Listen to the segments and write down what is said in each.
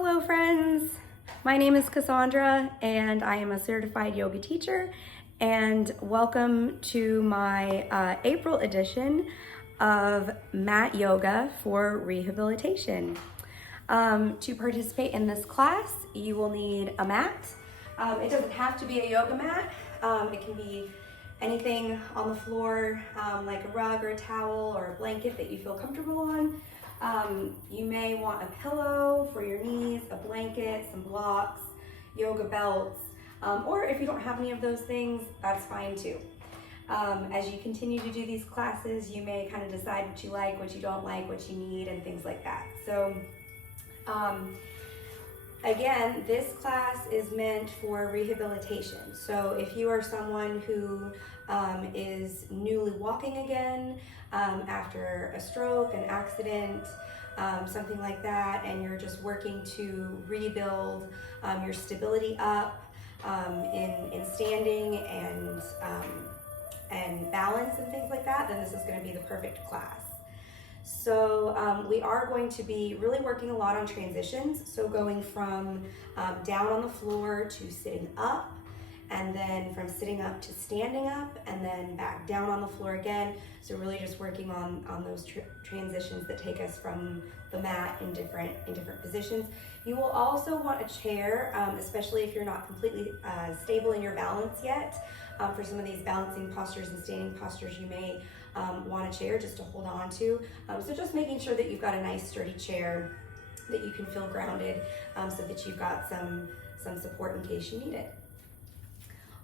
Hello friends, my name is Cassandra and I am a certified yoga teacher, and welcome to my April edition of mat yoga for rehabilitation. To participate in this class, you will need a mat. It doesn't have to be a yoga mat. It can be anything on the floor, like a rug or a towel or a blanket that you feel comfortable on. You may want a pillow for your knees, a blanket, some blocks, yoga belts, or if you don't have any of those things, that's fine too. As you continue to do these classes, you may kind of decide what you like, what you don't like, what you need, and things like that. So again, this class is meant for rehabilitation. So if you are someone who is newly walking again after a stroke, an accident, something like that, and you're just working to rebuild your stability up in standing and balance and things like that, then this is going to be the perfect class. So we are going to be really working a lot on transitions. So going from down on the floor to sitting up, and then from sitting up to standing up, and then back down on the floor again. So really just working on those transitions that take us from the mat in different positions. You will also want a chair, especially if you're not completely stable in your balance yet. For some of these balancing postures and standing postures, you may want a chair just to hold on to. So just making sure that you've got a nice sturdy chair that you can feel grounded, so that you've got some support in case you need it.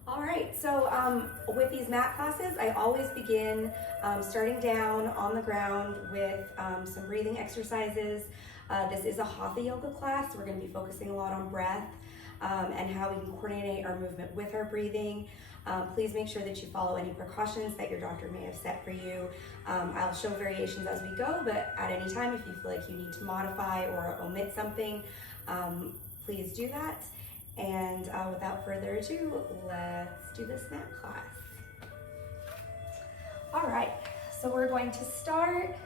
All right, so with these mat classes, I always begin starting down on the ground with some breathing exercises. This is a hatha yoga class, so we're going to be focusing a lot on breath and how we can coordinate our movement with our breathing. Please make sure that you follow any precautions that your doctor may have set for you. I'll show variations as we go, but at any time, if you feel like you need to modify or omit something, please do that. And without further ado, let's do this mat class. All right, so we're going to start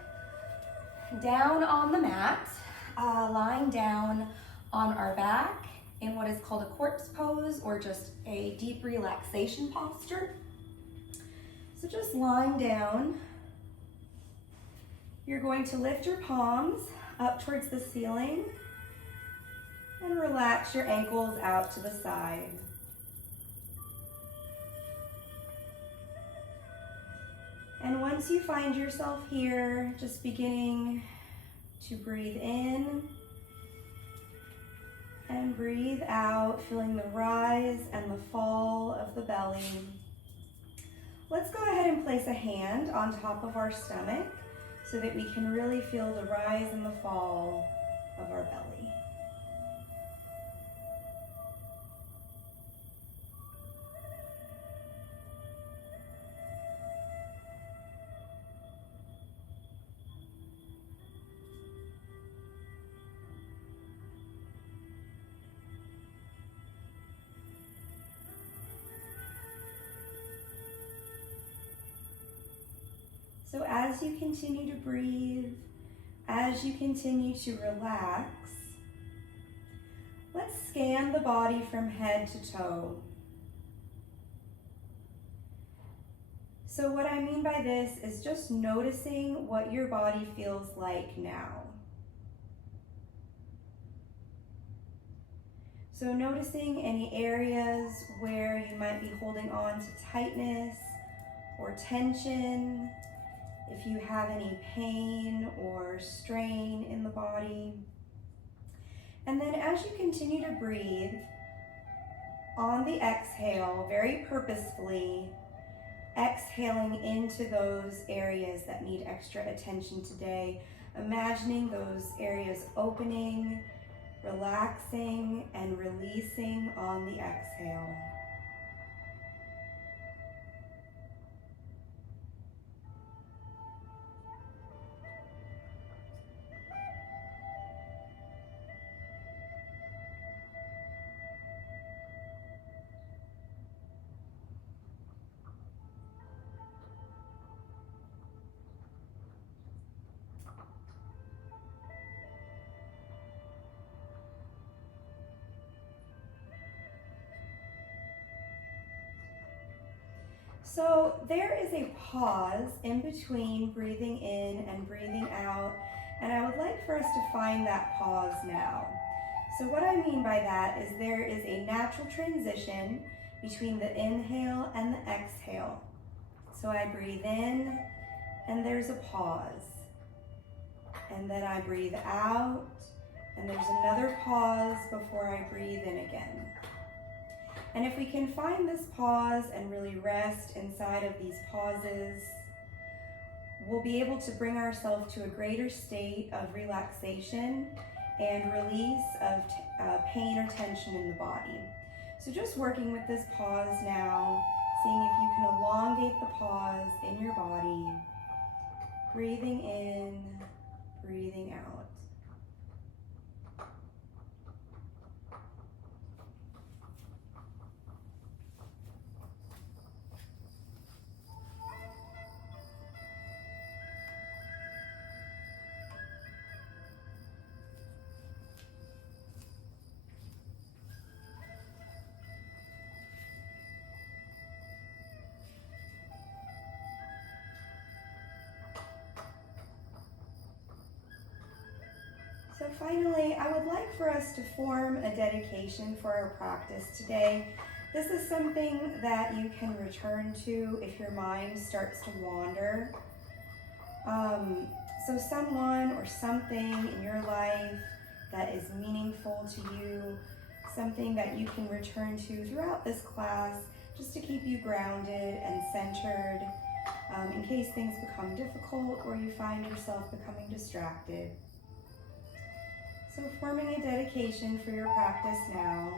down on the mat, lying down on our back in what is called a corpse pose, or just a deep relaxation posture. So just lying down, you're going to lift your palms up towards the ceiling and relax your ankles out to the side. And once you find yourself here, just beginning to breathe in and breathe out, feeling the rise and the fall of the belly. Let's go ahead and place a hand on top of our stomach so that we can really feel the rise and the fall of our belly. So as you continue to breathe, as you continue to relax, let's scan the body from head to toe. So what I mean by this is just noticing what your body feels like now. So noticing any areas where you might be holding on to tightness or tension, if you have any pain or strain in the body. And then as you continue to breathe, on the exhale, very purposefully, exhaling into those areas that need extra attention today, imagining those areas opening, relaxing, and releasing on the exhale. So there is a pause in between breathing in and breathing out, and I would like for us to find that pause now. So what I mean by that is there is a natural transition between the inhale and the exhale. So I breathe in and there's a pause. And then I breathe out and there's another pause before I breathe in again. And if we can find this pause and really rest inside of these pauses, we'll be able to bring ourselves to a greater state of relaxation and release of pain or tension in the body. So just working with this pause now, seeing if you can elongate the pause in your body, breathing in, breathing out. So finally, I would like for us to form a dedication for our practice today. This is something that you can return to if your mind starts to wander. So someone or something in your life that is meaningful to you, something that you can return to throughout this class just to keep you grounded and centered in case things become difficult or you find yourself becoming distracted. So forming a dedication for your practice now.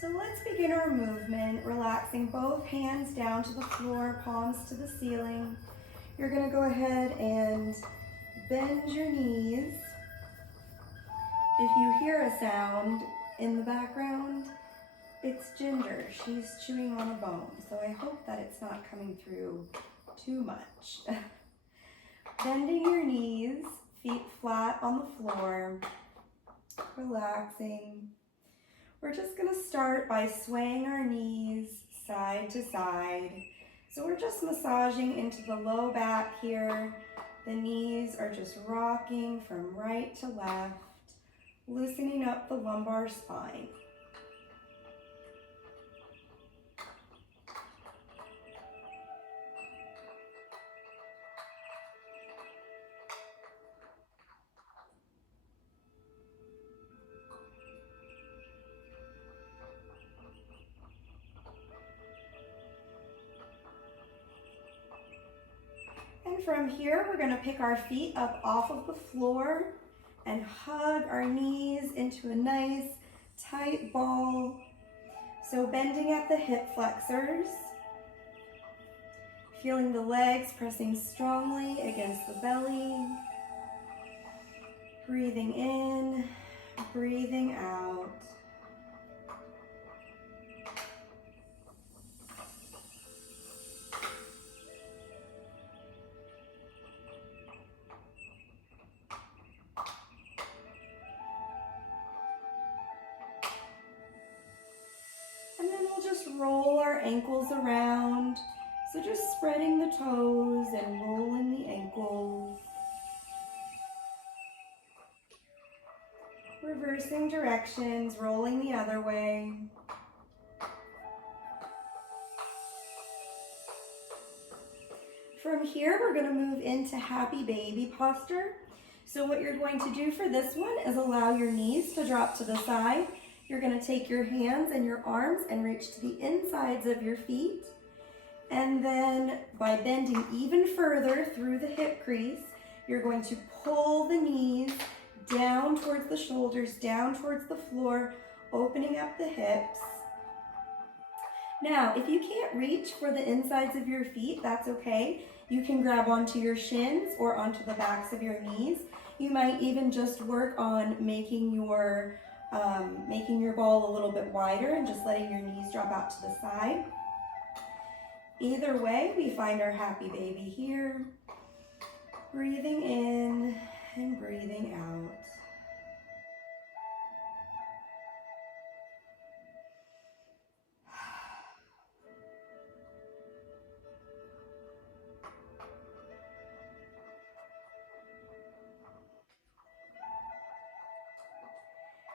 So let's begin our movement, relaxing both hands down to the floor, palms to the ceiling. You're going to go ahead and bend your knees. If you hear a sound in the background, it's Ginger. She's chewing on a bone, so I hope that it's not coming through too much. Bending your knees, feet flat on the floor, relaxing. We're just going to start by swaying our knees side to side. So we're just massaging into the low back here. The knees are just rocking from right to left, loosening up the lumbar spine. And from here, we're going to pick our feet up off of the floor and hug our knees into a nice tight ball. So bending at the hip flexors, feeling the legs pressing strongly against the belly. Breathing in, breathing out. And then we'll just roll our ankles around. So just spreading the toes and rolling the ankles. Reversing directions, rolling the other way. From here, we're going to move into happy baby posture. So what you're going to do for this one is allow your knees to drop to the side. You're going to take your hands and your arms and reach to the insides of your feet. And then by bending even further through the hip crease, you're going to pull the knees down towards the shoulders, down towards the floor, opening up the hips. Now, if you can't reach for the insides of your feet, that's okay. You can grab onto your shins or onto the backs of your knees. You might even just work on making your ball a little bit wider and just letting your knees drop out to the side. Either way, we find our happy baby here. Breathing in and breathing out.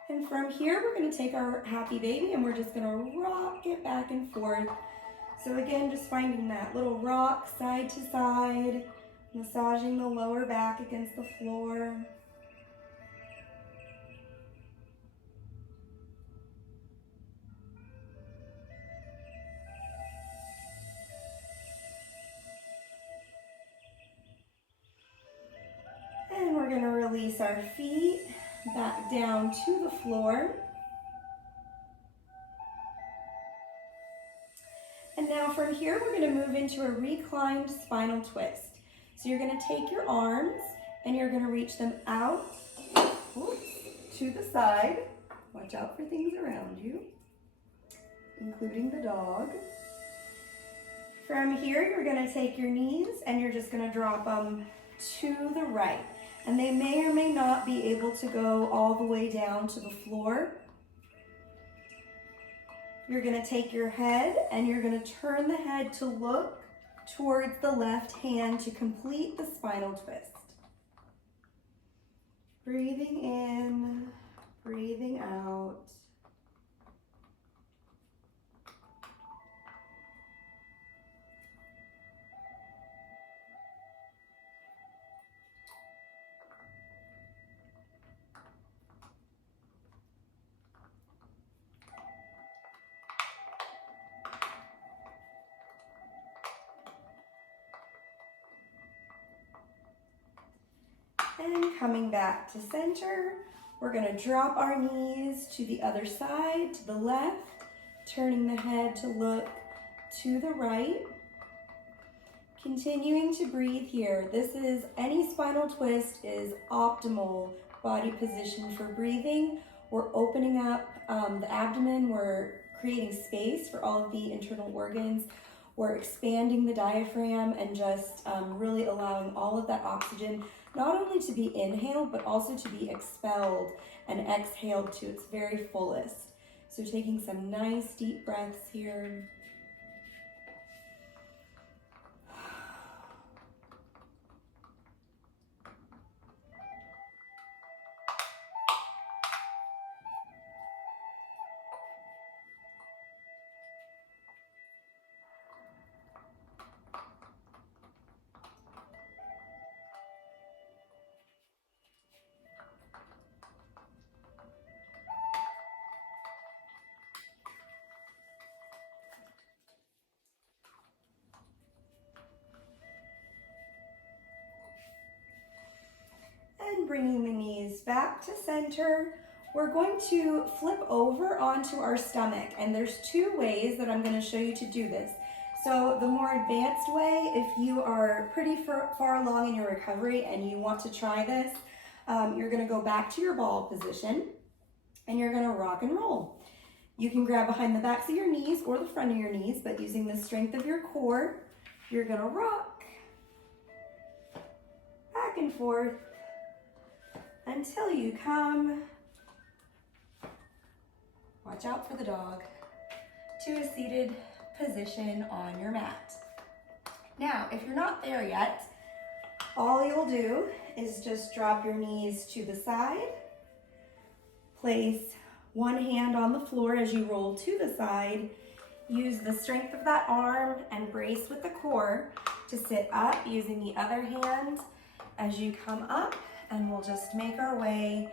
And from here, we're going to take our happy baby and we're just going to rock it back and forth. So again, just finding that little rock side to side, massaging the lower back against the floor. And we're going to release our feet back down to the floor. And now from here, we're going to move into a reclined spinal twist. So you're going to take your arms and you're going to reach them out, to the side. Watch out for things around you, including the dog. From here, you're going to take your knees and you're just going to drop them to the right. And they may or may not be able to go all the way down to the floor. You're going to take your head and you're going to turn the head to look towards the left hand to complete the spinal twist. Breathing in, breathing out. And coming back to center, we're going to drop our knees to the other side, to the left, turning the head to look to the right. Continuing to breathe here. Any spinal twist is optimal body position for breathing. We're opening up the abdomen. We're creating space for all of the internal organs. We're expanding the diaphragm and just really allowing all of that oxygen not only to be inhaled, but also to be expelled and exhaled to its very fullest. So taking some nice deep breaths here. And bringing the knees back to center, we're going to flip over onto our stomach. And there's two ways that I'm going to show you to do this. So the more advanced way, if you are pretty far along in your recovery and you want to try this, you're going to go back to your ball position and you're going to rock and roll. You can grab behind the backs of your knees or the front of your knees, but using the strength of your core, you're going to rock back and forth until you come, watch out for the dog, to a seated position on your mat. Now, if you're not there yet, all you'll do is just drop your knees to the side, place one hand on the floor as you roll to the side, use the strength of that arm and brace with the core to sit up using the other hand as you come up, and we'll just make our way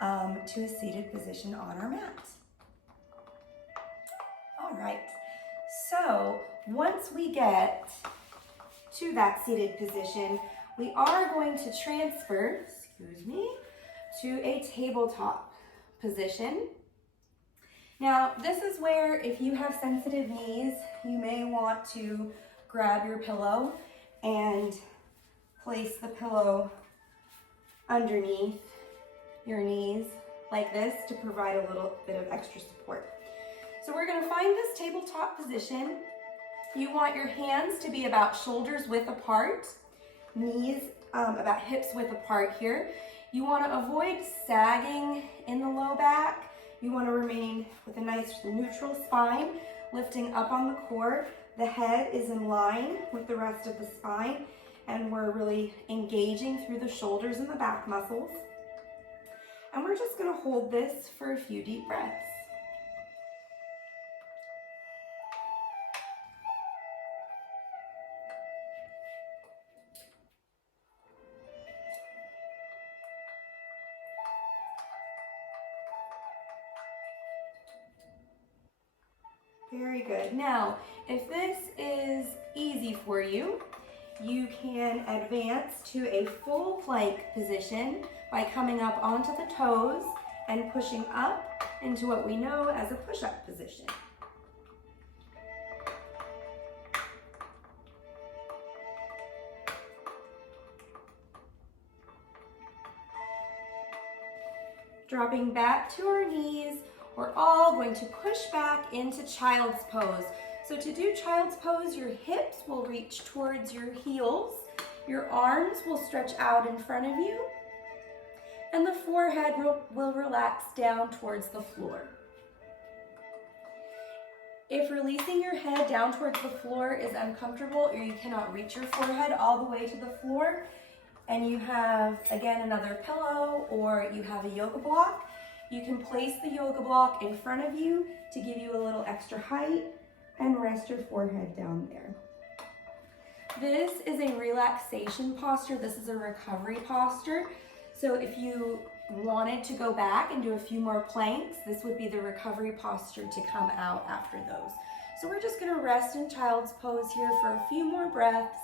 to a seated position on our mat. All right, so once we get to that seated position, we are going to transfer, to a tabletop position. Now, this is where if you have sensitive knees, you may want to grab your pillow and place the pillow underneath your knees like this to provide a little bit of extra support. So we're going to find this tabletop position. You want your hands to be about shoulders width apart, knees about hips width apart here. You want to avoid sagging in the low back. You want to remain with a nice neutral spine, lifting up on the core. The head is in line with the rest of the spine, and we're really engaging through the shoulders and the back muscles. And we're just going to hold this for a few deep breaths. Very good. Now, if this is easy for you, you can advance to a full plank position by coming up onto the toes and pushing up into what we know as a push-up position. Dropping back to our knees, we're all going to push back into child's pose. So to do child's pose, your hips will reach towards your heels, your arms will stretch out in front of you, and the forehead will relax down towards the floor. If releasing your head down towards the floor is uncomfortable or you cannot reach your forehead all the way to the floor, and you have, again, another pillow or you have a yoga block, you can place the yoga block in front of you to give you a little extra height and rest your forehead down there. This is a relaxation posture. This is a recovery posture. So if you wanted to go back and do a few more planks, this would be the recovery posture to come out after those. So we're just going to rest in child's pose here for a few more breaths,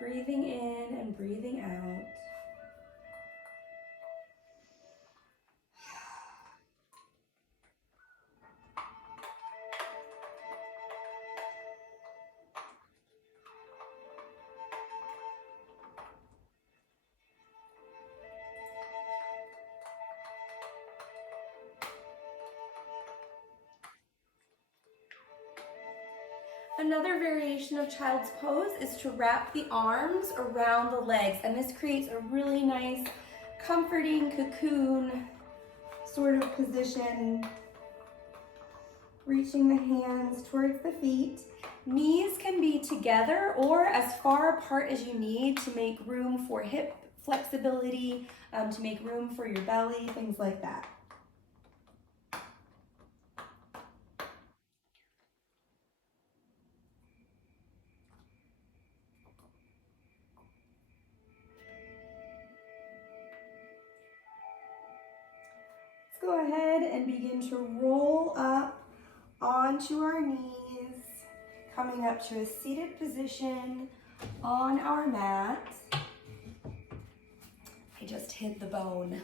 breathing in and breathing out. Another variation of child's pose is to wrap the arms around the legs, and this creates a really nice, comforting cocoon sort of position. Reaching the hands towards the feet. Knees can be together or as far apart as you need to make room for hip flexibility, to make room for your belly, things like that. Go ahead and begin to roll up onto our knees, coming up to a seated position on our mat. I just hid the bone.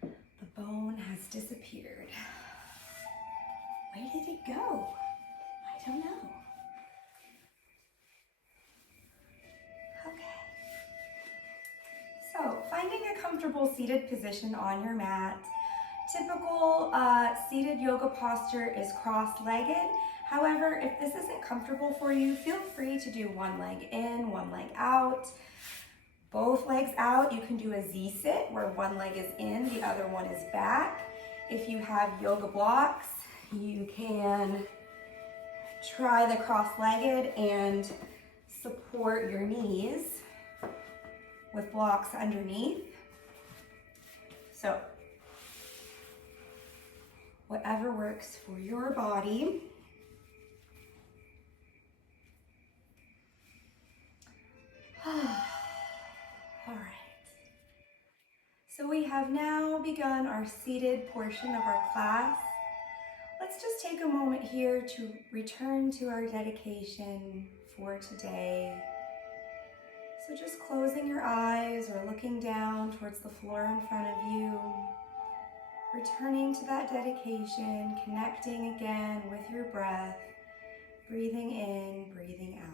The bone has disappeared. Where did it go? I don't know. So, finding a comfortable seated position on your mat. Typical seated yoga posture is cross-legged. However, if this isn't comfortable for you, feel free to do one leg in, one leg out. Both legs out, you can do a Z-sit where one leg is in, the other one is back. If you have yoga blocks, you can try the cross-legged and support your knees with blocks underneath. So, whatever works for your body. All right. So we have now begun our seated portion of our class. Let's just take a moment here to return to our dedication for today. So just closing your eyes or looking down towards the floor in front of you. Returning to that dedication, connecting again with your breath, breathing in, breathing out.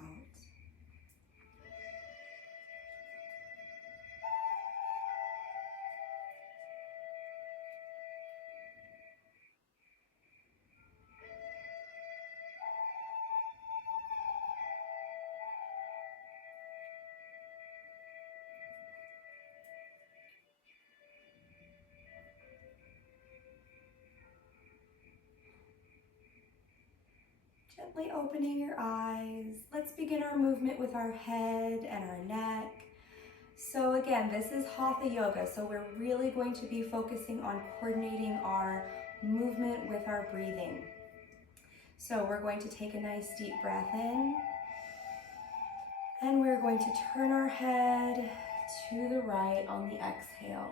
Gently opening your eyes. Let's begin our movement with our head and our neck. So again, this is Hatha Yoga, so we're really going to be focusing on coordinating our movement with our breathing. So we're going to take a nice deep breath in, and we're going to turn our head to the right on the exhale.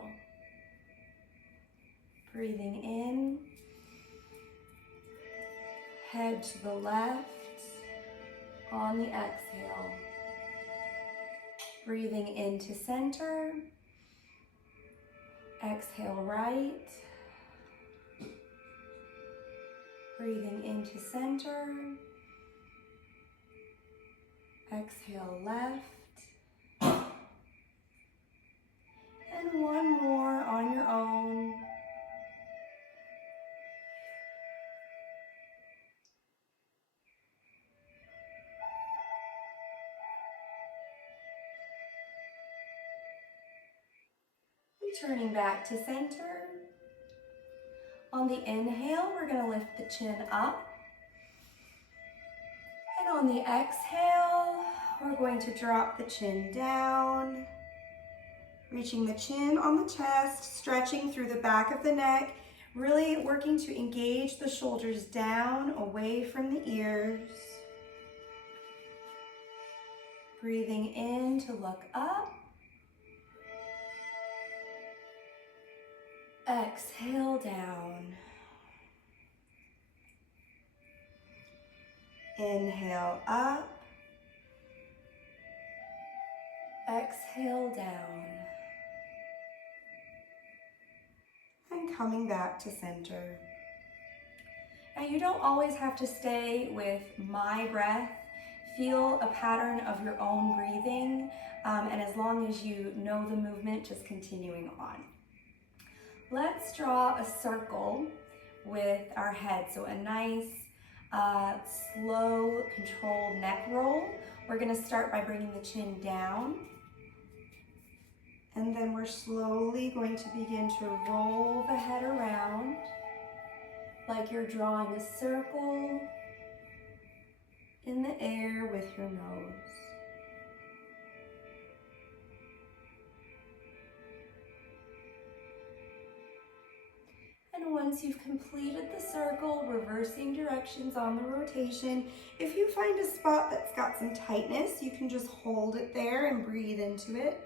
Breathing in, head to the left on the exhale. Breathing into center, exhale right. Breathing into center, exhale left. And one more on your own. Returning back to center. On the inhale, we're going to lift the chin up. And on the exhale, we're going to drop the chin down. Reaching the chin on the chest, stretching through the back of the neck, really working to engage the shoulders down, away from the ears. Breathing in to look up. Exhale down. Inhale up. Exhale down. And coming back to center. Now you don't always have to stay with my breath. Feel a pattern of your own breathing, and as long as you know the movement, just continuing on. Let's draw a circle with our head. So a nice, slow, controlled neck roll. We're gonna start by bringing the chin down. And then we're slowly going to begin to roll the head around like you're drawing a circle in the air with your nose. And once you've completed the circle, reversing directions on the rotation, if you find a spot that's got some tightness, you can just hold it there and breathe into it.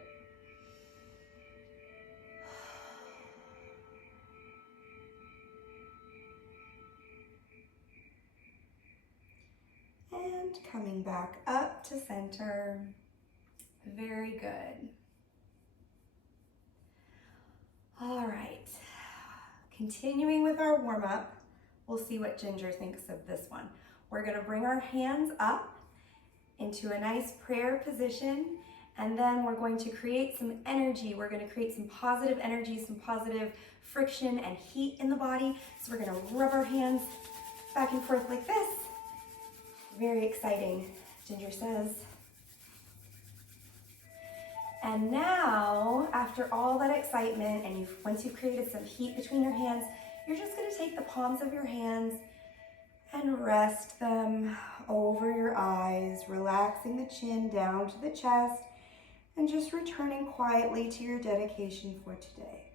And coming back up to center. Very good. All right. Continuing with our warm-up, we'll see what Ginger thinks of this one. We're gonna bring our hands up into a nice prayer position, and then we're going to create some energy. We're gonna create some positive energy, some positive friction and heat in the body. So we're gonna rub our hands back and forth like this. Very exciting, Ginger says. And now, after all that excitement, and once you've created some heat between your hands, you're just gonna take the palms of your hands and rest them over your eyes, relaxing the chin down to the chest, and just returning quietly to your dedication for today.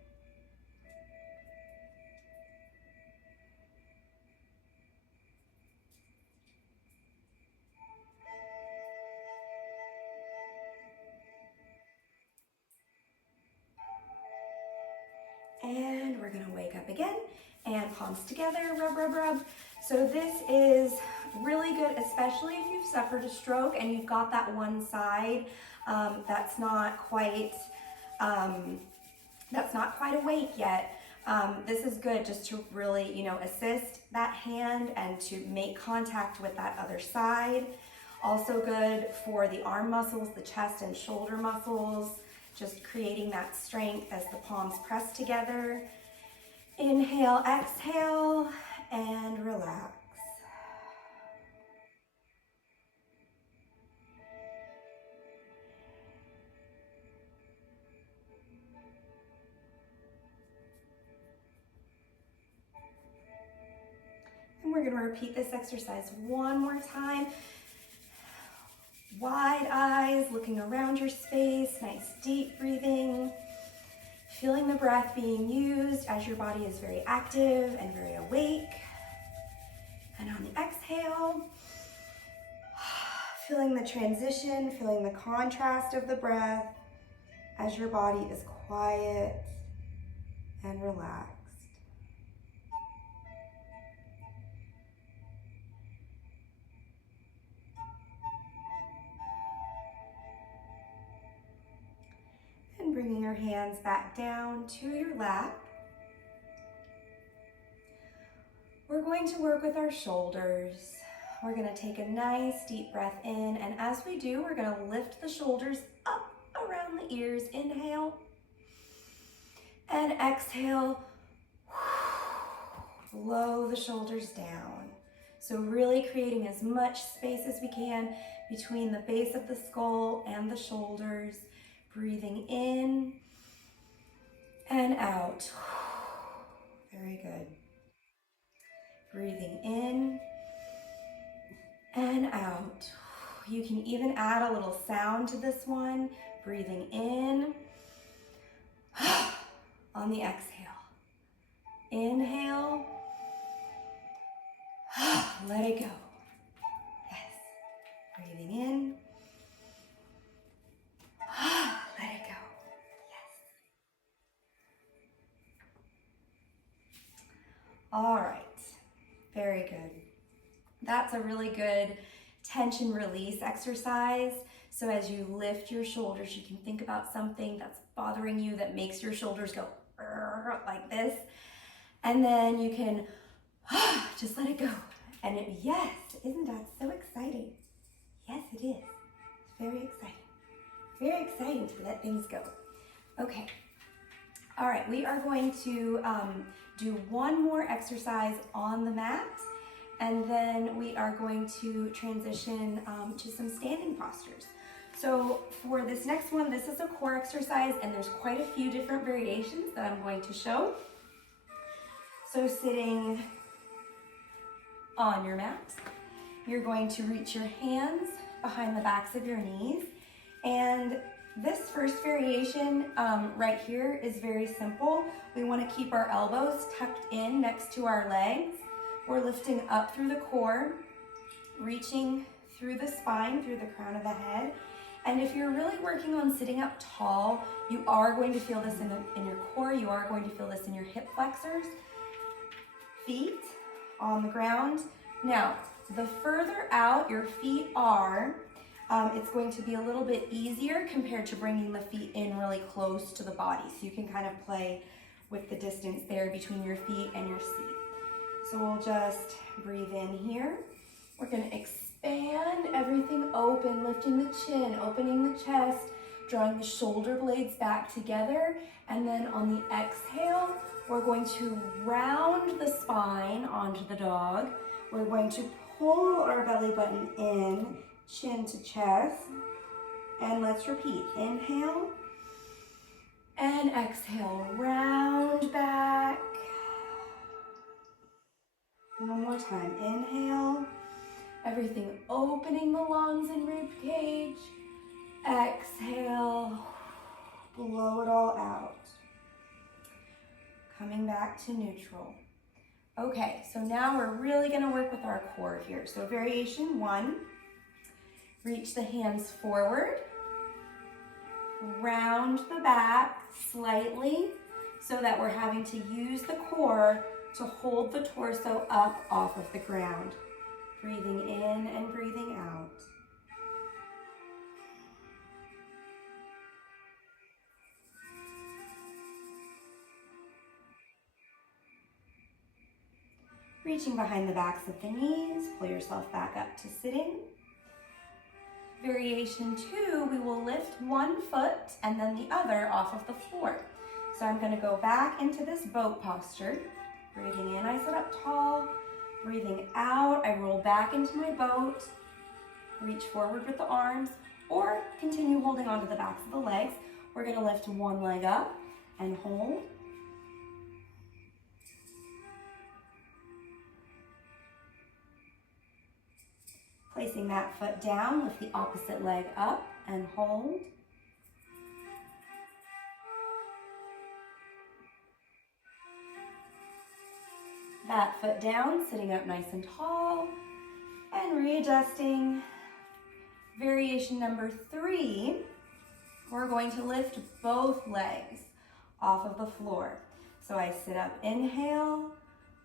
And we're gonna wake up again, and palms together, rub, rub, rub. So this is really good, especially if you've suffered a stroke and you've got that one side that's not quite awake yet. This is good just to really, you know, assist that hand and to make contact with that other side. Also good for the arm muscles, the chest and shoulder muscles, just creating that strength as the palms press together. Inhale, exhale, and relax. And we're going to repeat this exercise one more time. Wide eyes, looking around your space, nice deep breathing. Feeling the breath being used as your body is very active and very awake. And on the exhale, feeling the transition, feeling the contrast of the breath as your body is quiet and relaxed. And bringing your hands back down to your lap. We're going to work with our shoulders. We're going to take a nice deep breath in, and as we do, we're going to lift the shoulders up around the ears. Inhale, and exhale, blow the shoulders down. So really creating as much space as we can between the base of the skull and the shoulders. Breathing in and out. Very good. Breathing in and out. You can even add a little sound to this one. Breathing in on the exhale. Inhale. Let it go. Yes. Breathing in. Let it go. Yes. All right. Very good. That's a really good tension release exercise. So as you lift your shoulders, you can think about something that's bothering you that makes your shoulders go like this. And then you can just let it go. And yes, isn't that so exciting? Yes, it is. It's very exciting. Very exciting to let things go. Okay. All right, we are going to do one more exercise on the mat, and then we are going to transition to some standing postures. So for this next one, this is a core exercise, and there's quite a few different variations that I'm going to show. So sitting on your mat, you're going to reach your hands behind the backs of your knees, and this first variation right here is very simple. We want to keep our elbows tucked in next to our legs. We're lifting up through the core, reaching through the spine, through the crown of the head. And if you're really working on sitting up tall, you are going to feel this in your core. You are going to feel this in your hip flexors. Feet on the ground. Now, the further out your feet are, it's going to be a little bit easier compared to bringing the feet in really close to the body. So you can kind of play with the distance there between your feet and your seat. So we'll just breathe in here. We're going to expand everything open, lifting the chin, opening the chest, drawing the shoulder blades back together. And then on the exhale, we're going to round the spine onto the dog. We're going to pull our belly button in, chin to chest, and let's repeat. Inhale and exhale, round back. One more time. Inhale, everything opening the lungs and rib cage. Exhale, blow it all out. Coming back to neutral. Okay, so now we're really going to work with our core here. So variation 1, reach the hands forward, round the back slightly so that we're having to use the core to hold the torso up off of the ground. Breathing in and breathing out. Reaching behind the backs of the knees, pull yourself back up to sitting. Variation 2, we will lift one foot and then the other off of the floor. So I'm going to go back into this boat posture. Breathing in, I sit up tall. Breathing out, I roll back into my boat. Reach forward with the arms, or continue holding onto the backs of the legs. We're going to lift one leg up and hold. Placing that foot down, lift the opposite leg up and hold. That foot down, sitting up nice and tall, and readjusting. Variation number 3, we're going to lift both legs off of the floor. So I sit up, inhale,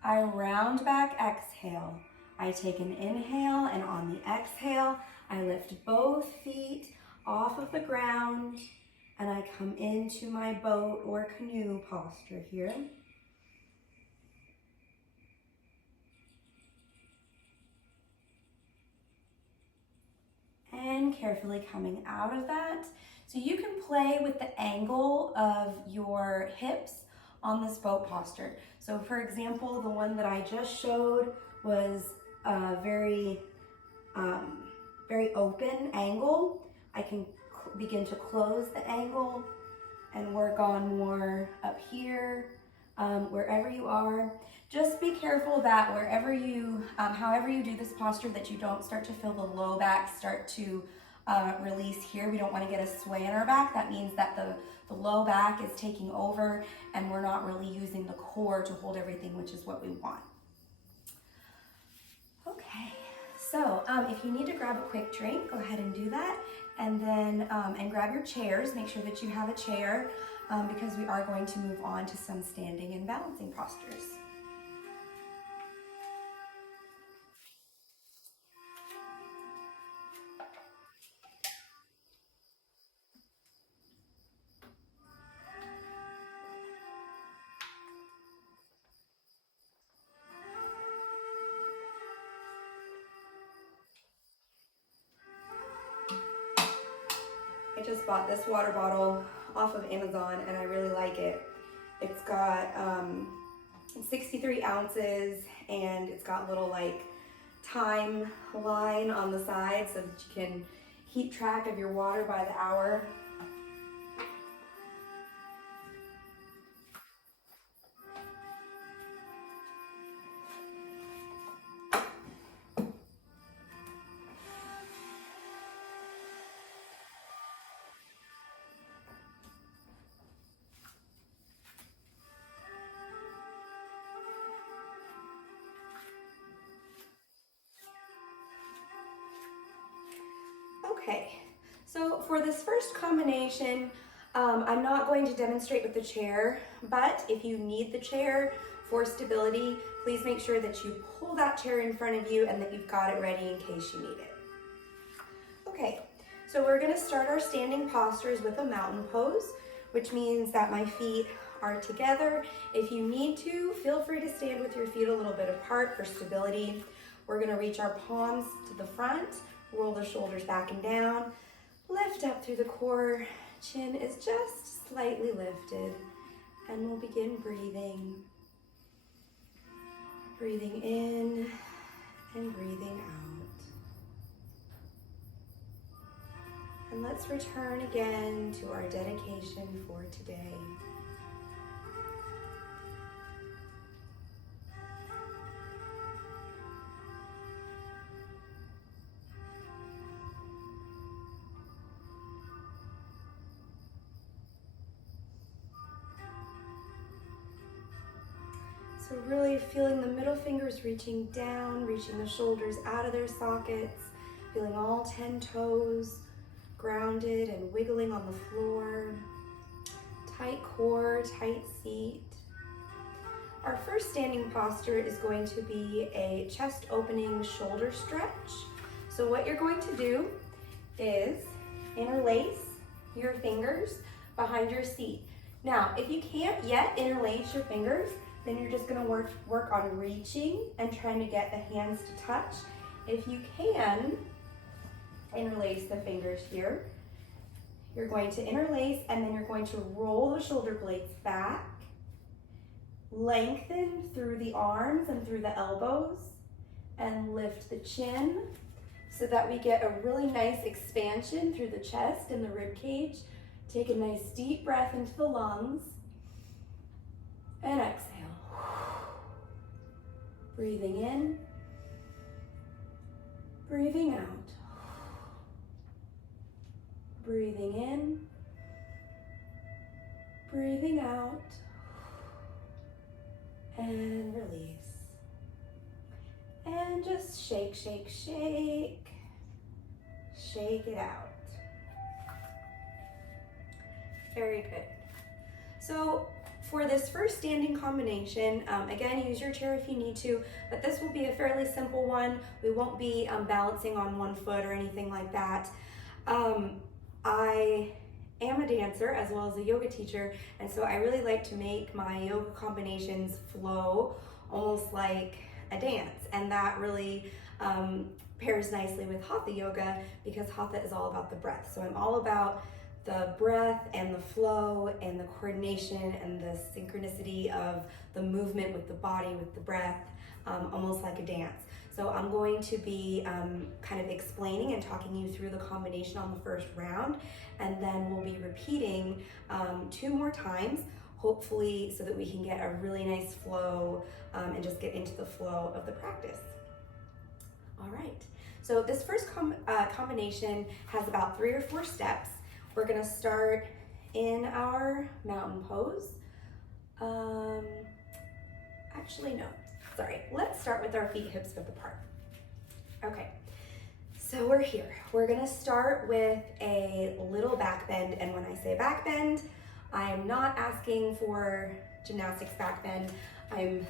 I round back, exhale. I take an inhale, and on the exhale, I lift both feet off of the ground, and I come into my boat or canoe posture here. And carefully coming out of that. So you can play with the angle of your hips on this boat posture. So for example, the one that I just showed was a very open angle. I can begin to close the angle and work on more up here, wherever you are. Just be careful that wherever you, however you do this posture, that you don't start to feel the low back start to release here. We don't want to get a sway in our back. That means that the low back is taking over and we're not really using the core to hold everything, which is what we want. Okay, so if you need to grab a quick drink, go ahead and do that. And then, and grab your chairs. Make sure that you have a chair because we are going to move on to some standing and balancing postures. I just bought this water bottle off of Amazon and I really like it. It's got 63 ounces and it's got little like time line on the side so that you can keep track of your water by the hour. Okay, so for this first combination, I'm not going to demonstrate with the chair, but if you need the chair for stability, please make sure that you pull that chair in front of you and that you've got it ready in case you need it. Okay, so we're gonna start our standing postures with a mountain pose, which means that my feet are together. If you need to, feel free to stand with your feet a little bit apart for stability. We're gonna reach our palms to the front, roll the shoulders back and down, lift up through the core, chin is just slightly lifted, and we'll begin breathing. Breathing in and breathing out. And let's return again to our dedication for today. So really feeling the middle fingers reaching down, reaching the shoulders out of their sockets, feeling all 10 toes grounded and wiggling on the floor. Tight core, tight seat. Our first standing posture is going to be a chest opening shoulder stretch. So what you're going to do is interlace your fingers behind your seat. Now, if you can't yet interlace your fingers, Then you're just gonna work on reaching and trying to get the hands to touch. If you can, interlace the fingers here. You're going to interlace and then you're going to roll the shoulder blades back, lengthen through the arms and through the elbows, and lift the chin so that we get a really nice expansion through the chest and the rib cage. Take a nice deep breath into the lungs and exhale. Breathing in, breathing out. Breathing in, breathing out, and release. And just shake, shake, shake. Shake it out. Very good. So for this first standing combination, again, use your chair if you need to, but this will be a fairly simple one. We won't be balancing on one foot or anything like that. I am a dancer as well as a yoga teacher, and so I really like to make my yoga combinations flow almost like a dance, and that really pairs nicely with Hatha yoga because Hatha is all about the breath. So I'm all about the breath and the flow and the coordination and the synchronicity of the movement with the body, with the breath, almost like a dance. So I'm going to be kind of explaining and talking you through the combination on the first round, and then we'll be repeating 2 more times, hopefully so that we can get a really nice flow and just get into the flow of the practice. All right, so this first combination has about 3 or 4 steps. We're gonna start in our mountain pose. Actually, no. Sorry, let's start with our feet hips width apart. Okay, so we're here. We're gonna start with a little back bend, and when I say back bend, I am not asking for gymnastics back bend. I'm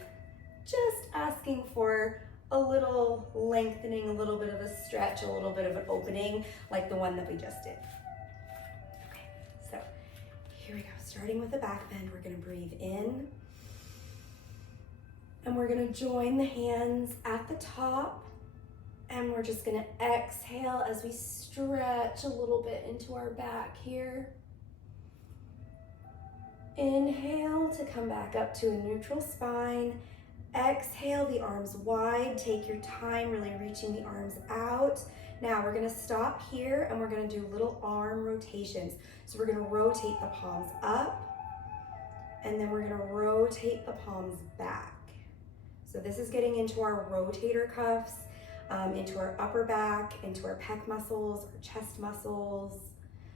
just asking for a little lengthening, a little bit of a stretch, a little bit of an opening, like the one that we just did. Okay, so here we go. Starting with the back bend, we're gonna breathe in. And we're gonna join the hands at the top, and we're just gonna exhale as we stretch a little bit into our back here. Inhale to come back up to a neutral spine. Exhale, the arms wide. Take your time really reaching the arms out. Now we're gonna stop here and we're gonna do little arm rotations. So we're gonna rotate the palms up, and then we're gonna rotate the palms back. So this is getting into our rotator cuffs, into our upper back, into our pec muscles, our chest muscles.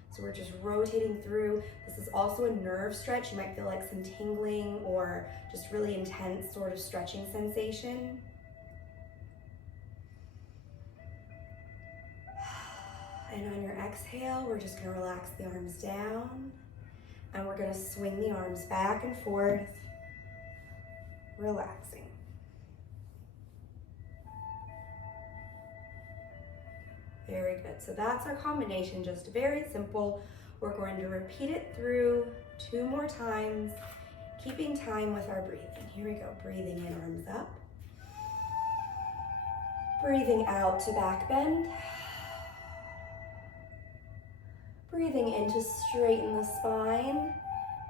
So we're just rotating through. This is also a nerve stretch. You might feel like some tingling or just really intense sort of stretching sensation. And on your exhale, we're just gonna relax the arms down, and we're gonna swing the arms back and forth, relaxing. Very good. So that's our combination, just very simple. We're going to repeat it through 2 more times, keeping time with our breathing. Here we go. Breathing in, arms up. Breathing out to back bend. Breathing in to straighten the spine.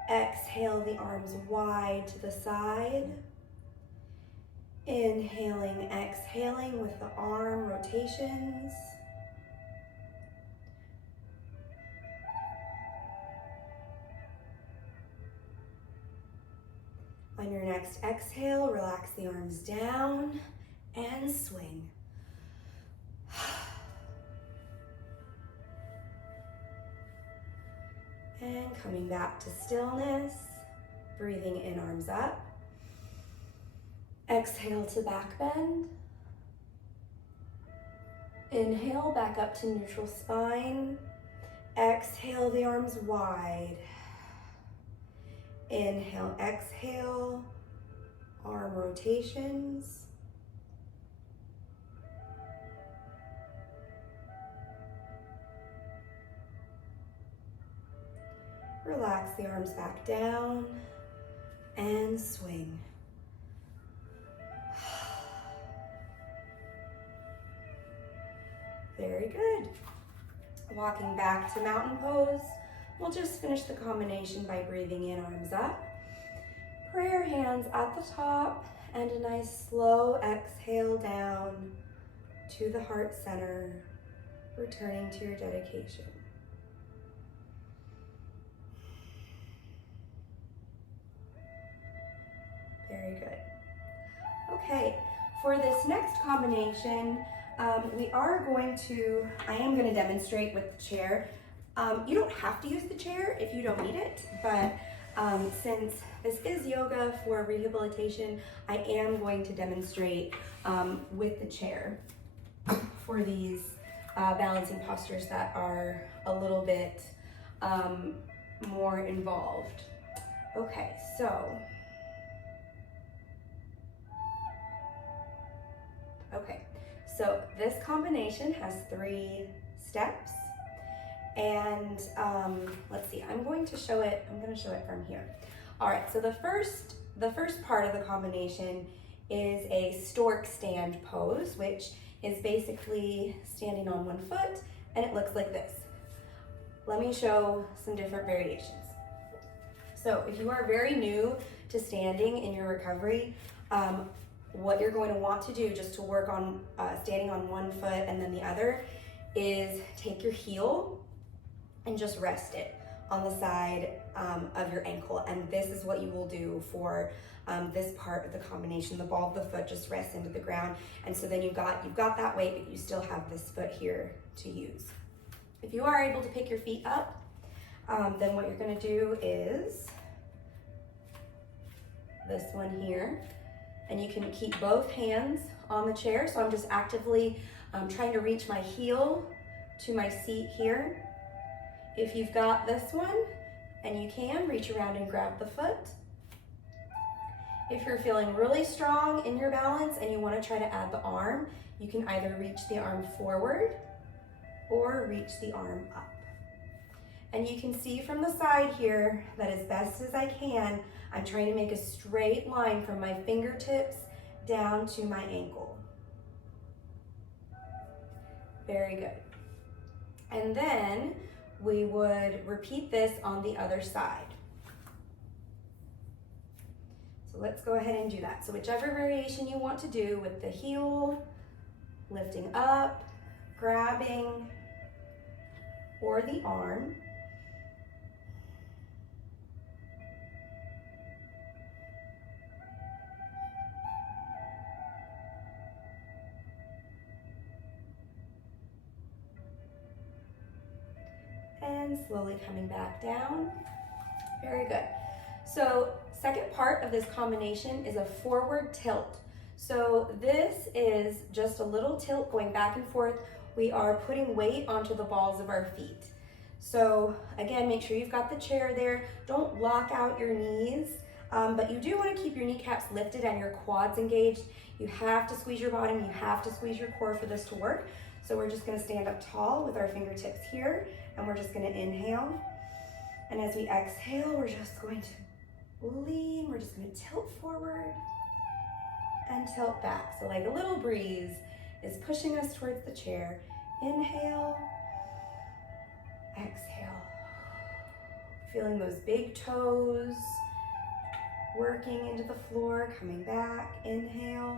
Exhale, the arms wide to the side. Inhaling, exhaling with the arm rotations. On your next exhale, relax the arms down and swing. And coming back to stillness, breathing in, arms up. Exhale to back bend. Inhale, back up to neutral spine. Exhale, the arms wide. Inhale, exhale, arm rotations. Relax the arms back down and swing. Very good. Walking back to mountain pose. We'll just finish the combination by breathing in, arms up. Prayer hands at the top, and a nice slow exhale down to the heart center, returning to your dedication. Very good. Okay, for this next combination, I am going to demonstrate with the chair. You don't have to use the chair if you don't need it, but since this is yoga for rehabilitation, I am going to demonstrate with the chair for these balancing postures that are a little bit more involved. Okay, so this combination has 3 steps, and let's see, I'm going to show it from here. All right, so the first part of the combination is a stork stand pose, which is basically standing on one foot, and it looks like this. Let me show some different variations. So if you are very new to standing in your recovery, what you're going to want to do just to work on standing on one foot and then the other is take your heel and just rest it on the side of your ankle. And this is what you will do for this part of the combination. The ball of the foot just rests into the ground. And so then you've got that weight, but you still have this foot here to use. If you are able to pick your feet up, then what you're gonna do is this one here. And you can keep both hands on the chair. So I'm just actively trying to reach my heel to my seat here. If you've got this one, and you can, reach around and grab the foot. If you're feeling really strong in your balance and you want to try to add the arm, you can either reach the arm forward or reach the arm up. And you can see from the side here that as best as I can, I'm trying to make a straight line from my fingertips down to my ankle. Very good. And then we would repeat this on the other side. So let's go ahead and do that. So whichever variation you want to do with the heel, lifting up, grabbing, or the arm. And slowly coming back down. Very good. So second part of this combination is a forward tilt. So this is just a little tilt going back and forth. We are putting weight onto the balls of our feet. So again, make sure you've got the chair there. Don't lock out your knees, but you do want to keep your kneecaps lifted and your quads engaged. You have to squeeze your bottom, you have to squeeze your core for this to work. So we're just going to stand up tall with our fingertips here, and we're just going to inhale. And as we exhale, we're just going to lean, we're just going to tilt forward and tilt back. So like a little breeze is pushing us towards the chair. Inhale, exhale. Feeling those big toes working into the floor, coming back. Inhale.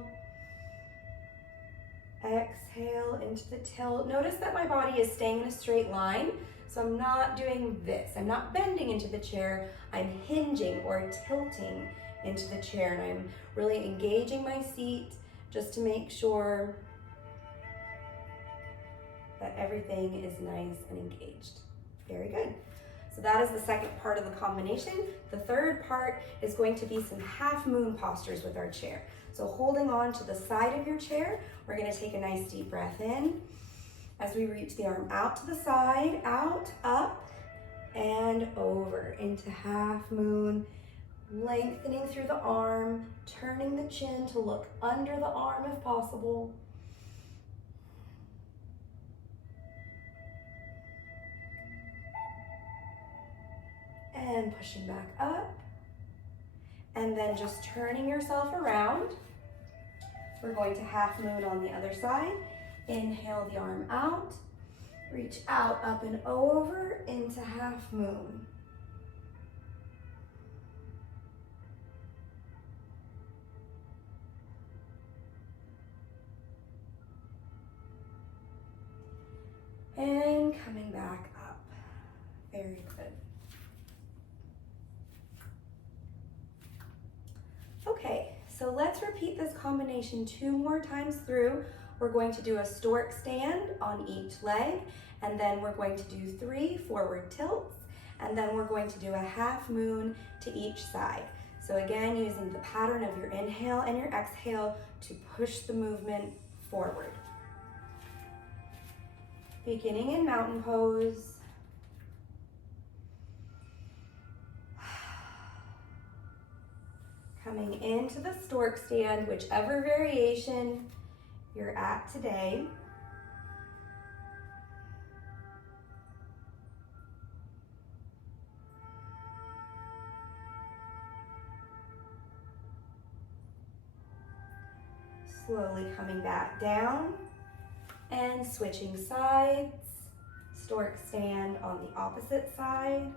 Exhale into the tilt. Notice that my body is staying in a straight line, so I'm not doing this. I'm not bending into the chair. I'm hinging or tilting into the chair, and I'm really engaging my seat just to make sure that everything is nice and engaged. Very good. So that is the second part of the combination. The third part is going to be some half moon postures with our chair. So holding on to the side of your chair, we're going to take a nice deep breath in as we reach the arm out to the side, out, up, and over into half moon, lengthening through the arm, turning the chin to look under the arm if possible. And pushing back up, and then just turning yourself around. We're going to half moon on the other side. Inhale the arm out. Reach out, up and over into half moon. And coming back up. Very good. Okay, so let's repeat this combination 2 more times through. We're going to do a stork stand on each leg, and then we're going to do 3 forward tilts, and then we're going to do a half moon to each side. So again, using the pattern of your inhale and your exhale to push the movement forward. Beginning in mountain pose. Coming into the stork stand, whichever variation you're at today. Slowly coming back down and switching sides. Stork stand on the opposite side.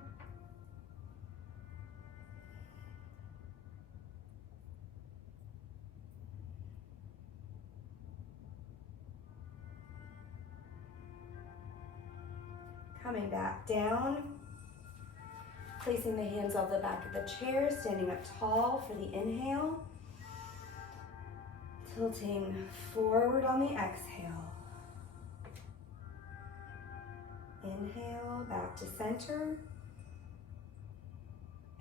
Coming back down, placing the hands on the back of the chair, standing up tall for the inhale, tilting forward on the exhale. Inhale, back to center.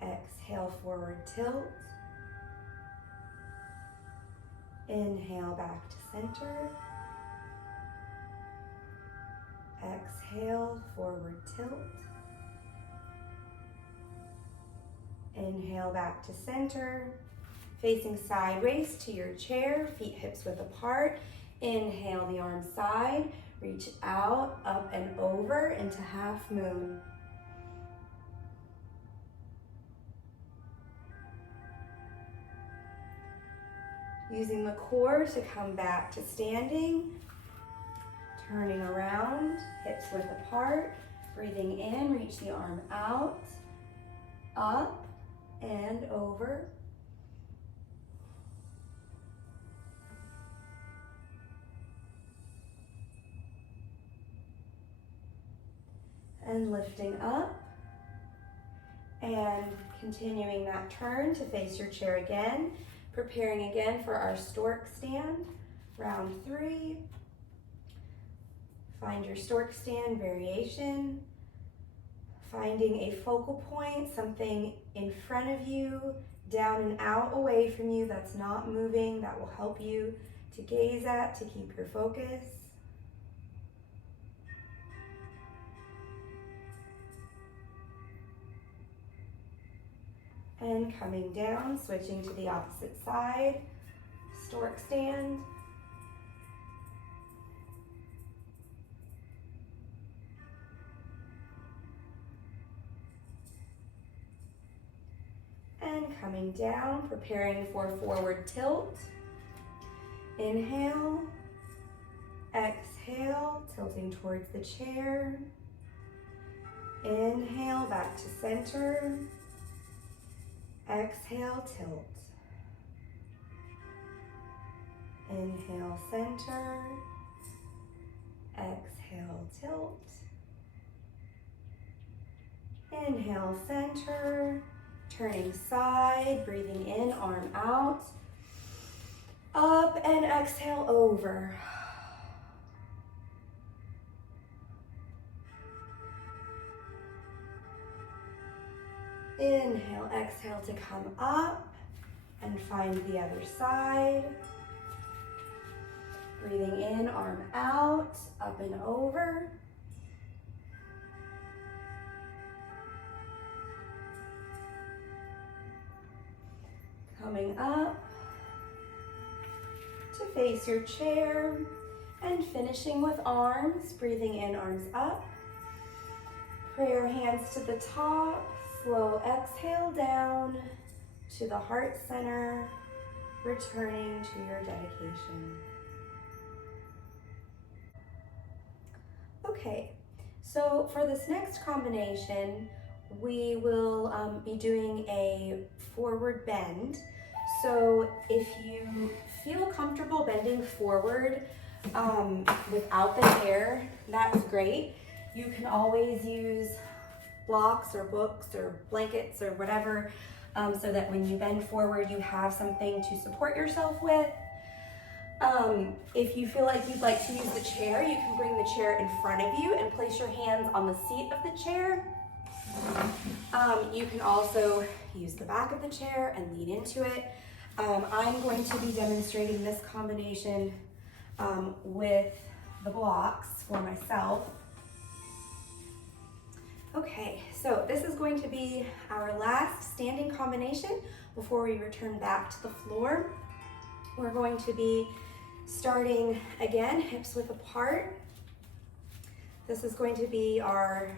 Exhale, forward tilt. Inhale, back to center. Exhale, forward tilt. Inhale, back to center. Facing sideways to your chair, feet hips width apart. Inhale the arm side, reach out, up and over into half moon. Using the core to come back to standing. Turning around, hips width apart, breathing in, reach the arm out, up and over. And lifting up and continuing that turn to face your chair again, preparing again for our stork stand, round 3. Find your stork stand variation, finding a focal point, something in front of you, down and out away from you that's not moving, that will help you to gaze at, to keep your focus. And coming down, switching to the opposite side, stork stand. And coming down, preparing for forward tilt. Inhale, exhale, tilting towards the chair. Inhale, back to center. Exhale, tilt. Inhale, center. Exhale, tilt. Inhale, center. Turning side, breathing in, arm out. Up and exhale over. Inhale, exhale to come up and find the other side. Breathing in, arm out, up and over. Coming up to face your chair and finishing with arms. Breathing in, arms up. Prayer hands to the top. Slow exhale down to the heart center, returning to your dedication. Okay, so for this next combination, we will be doing a forward bend. So if you feel comfortable bending forward without the chair, that's great. You can always use blocks or books or blankets or whatever, so that when you bend forward, you have something to support yourself with. If you feel like you'd like to use the chair, you can bring the chair in front of you and place your hands on the seat of the chair. You can also use the back of the chair and lean into it. I'm going to be demonstrating this combination with the blocks for myself. Okay, so this is going to be our last standing combination before we return back to the floor. We're going to be starting again, hips width apart. This is going to be our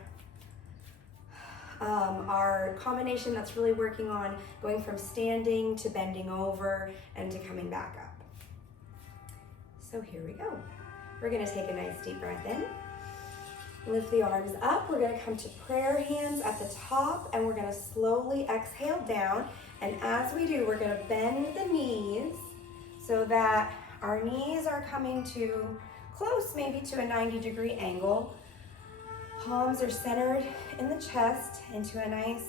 combination that's really working on going from standing to bending over and to coming back up. So here we go. We're gonna take a nice deep breath in. Lift the arms up. We're gonna come to prayer hands at the top, and we're gonna slowly exhale down. And as we do, we're gonna bend the knees so that our knees are coming to close, maybe to a 90-degree angle. Palms are centered in the chest into a nice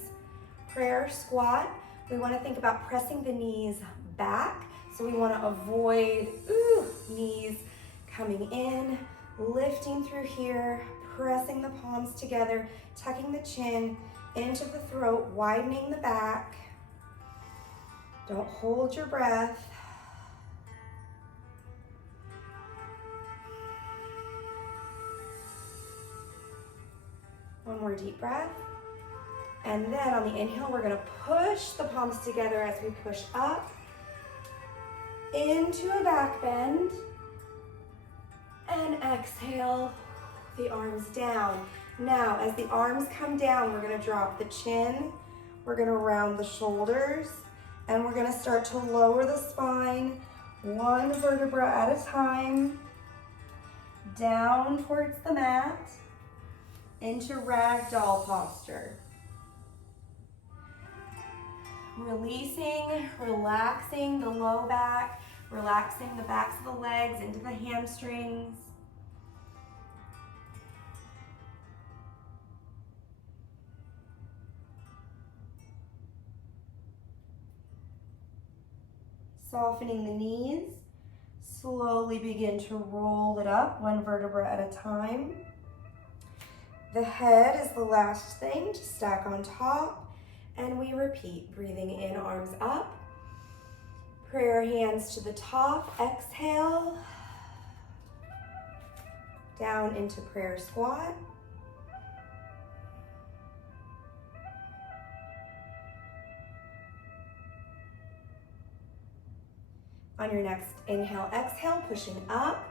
prayer squat. We want to think about pressing the knees back. So we want to avoid knees coming in, lifting through here, pressing the palms together, tucking the chin into the throat, widening the back. Don't hold your breath. One more deep breath. And then on the inhale, we're gonna push the palms together as we push up into a back bend. And exhale, the arms down. Now, as the arms come down, we're gonna drop the chin, we're gonna round the shoulders, and we're gonna start to lower the spine, one vertebra at a time, down towards the mat, into ragdoll posture. Releasing, relaxing the low back, relaxing the backs of the legs into the hamstrings. Softening the knees, slowly begin to roll it up, one vertebra at a time. The head is the last thing to stack on top, and we repeat, breathing in, arms up. Prayer hands to the top, exhale. Down into prayer squat. On your next inhale, exhale, pushing up.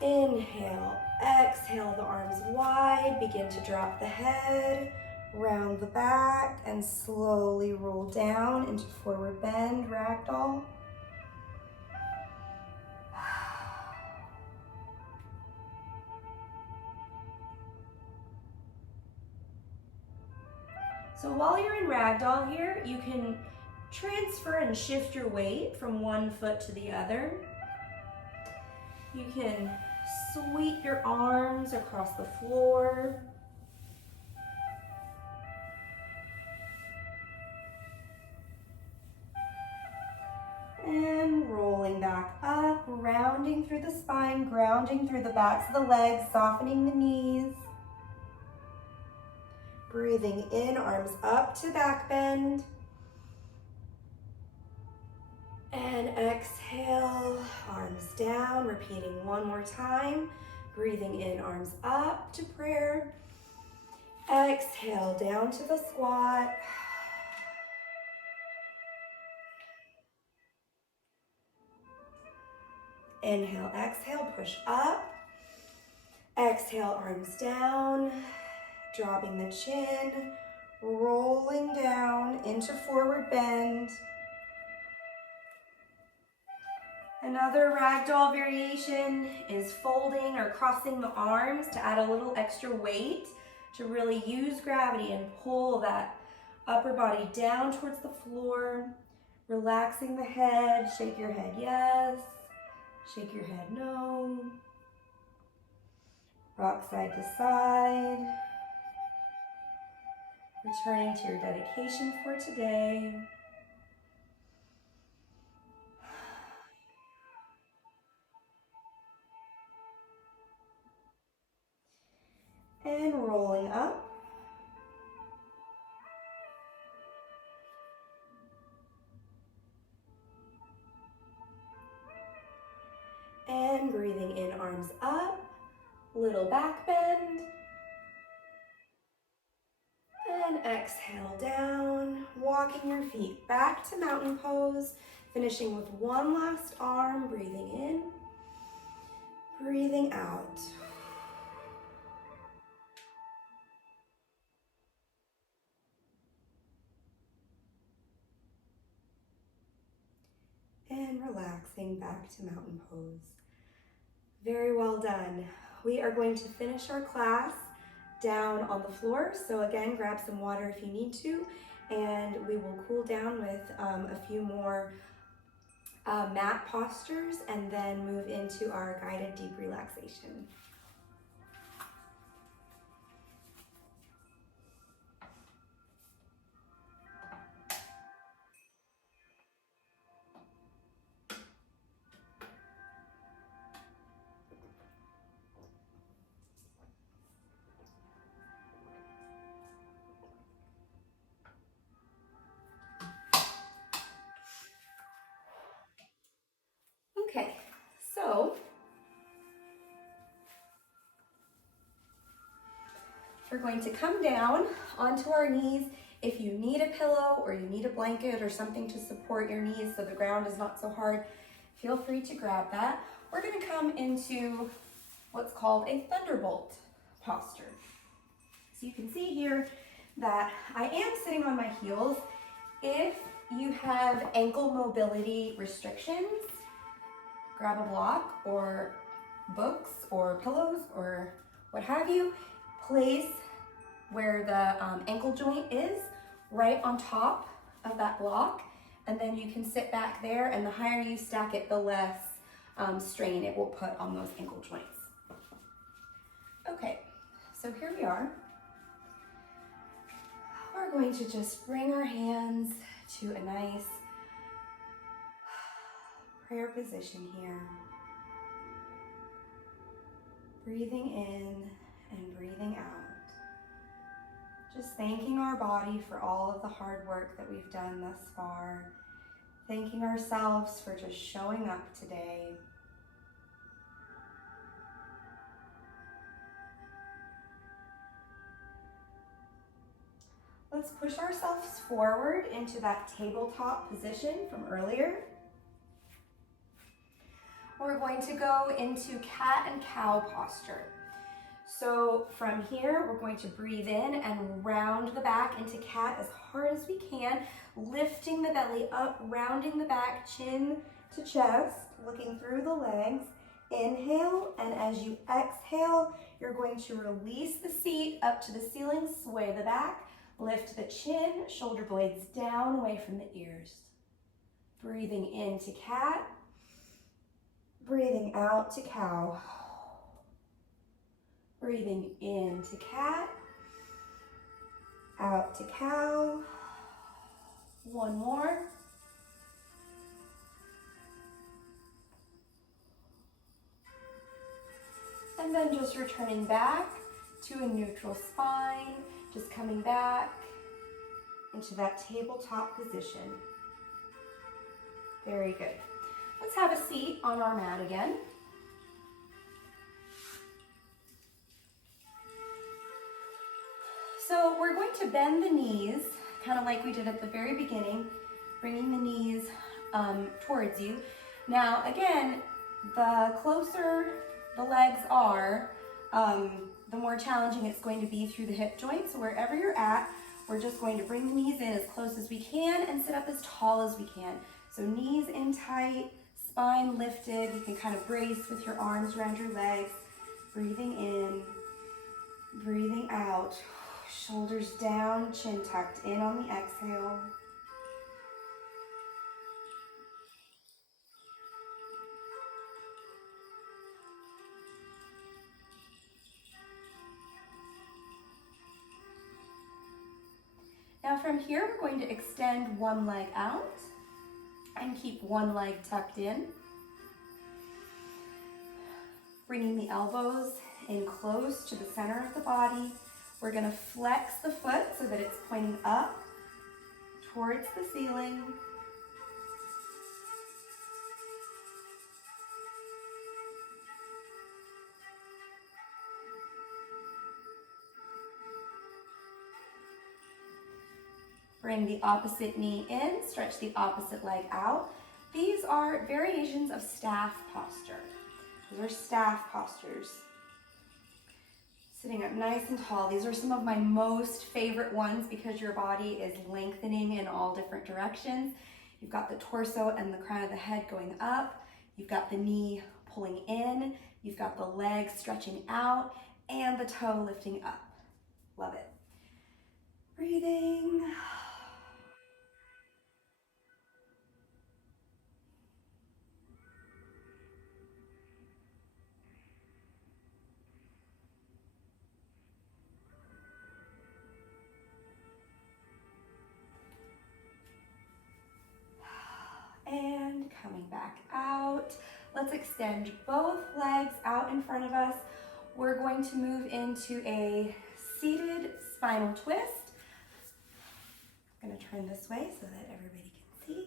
Inhale, exhale, the arms wide, begin to drop the head, round the back, and slowly roll down into forward bend, ragdoll. So while you're in ragdoll here, you can transfer and shift your weight from one foot to the other. You can sweep your arms across the floor. And rolling back up, rounding through the spine, grounding through the backs of the legs, softening the knees. Breathing in, arms up to back bend. And exhale, arms down, repeating one more time. Breathing in, arms up to prayer. Exhale, down to the squat. Inhale, exhale, push up. Exhale, arms down, dropping the chin, rolling down into forward bend. Another ragdoll variation is folding or crossing the arms to add a little extra weight to really use gravity and pull that upper body down towards the floor, relaxing the head. Shake your head yes, shake your head no. Rock side to side. Returning to your dedication for today. And rolling up. And breathing in, arms up, little back bend. And exhale down, walking your feet back to mountain pose, finishing with one last arm, breathing in, breathing out. And relaxing back to mountain pose. Very well done. We are going to finish our class down on the floor. So again, grab some water if you need to, and we will cool down with a few more mat postures and then move into our guided deep relaxation. Okay, so we're going to come down onto our knees. If you need a pillow or you need a blanket or something to support your knees so the ground is not so hard, feel free to grab that. We're going to come into what's called a thunderbolt posture. So you can see here that I am sitting on my heels. If you have ankle mobility restrictions, grab a block or books or pillows or what have you. Place where the ankle joint is right on top of that block, and then you can sit back there, and the higher you stack it, the less strain it will put on those ankle joints. Okay, so here we are. We're going to just bring our hands to a nice prayer position here. Breathing in and breathing out. Just thanking our body for all of the hard work that we've done thus far. Thanking ourselves for just showing up today. Let's push ourselves forward into that tabletop position from earlier. We're going to go into cat and cow posture. So from here, we're going to breathe in and round the back into cat as hard as we can, lifting the belly up, rounding the back, chin to chest, looking through the legs. Inhale, and as you exhale, you're going to release the seat up to the ceiling, sway the back, lift the chin, shoulder blades down, away from the ears. Breathing into cat, breathing out to cow. Breathing into cat, out to cow. One more. And then just returning back to a neutral spine, just coming back into that tabletop position. Very good. Let's have a seat on our mat again. So we're going to bend the knees, kind of like we did at the very beginning, bringing the knees towards you. Now, again, the closer the legs are, the more challenging it's going to be through the hip joint. So wherever you're at, we're just going to bring the knees in as close as we can and sit up as tall as we can. So knees in tight, spine lifted. You can kind of brace with your arms around your legs. Breathing in, breathing out. Shoulders down, chin tucked in on the exhale. Now from here, we're going to extend one leg out and keep one leg tucked in. Bringing the elbows in close to the center of the body. We're going to flex the foot so that it's pointing up towards the ceiling. Bring the opposite knee in, stretch the opposite leg out. These are variations of staff posture. Those are staff postures. Sitting up nice and tall. These are some of my most favorite ones because your body is lengthening in all different directions. You've got the torso and the crown of the head going up. You've got the knee pulling in. You've got the leg stretching out and the toe lifting up. Love it. Breathing. And coming back out. Let's extend both legs out in front of us. We're going to move into a seated spinal twist. I'm going to turn this way so that everybody can see.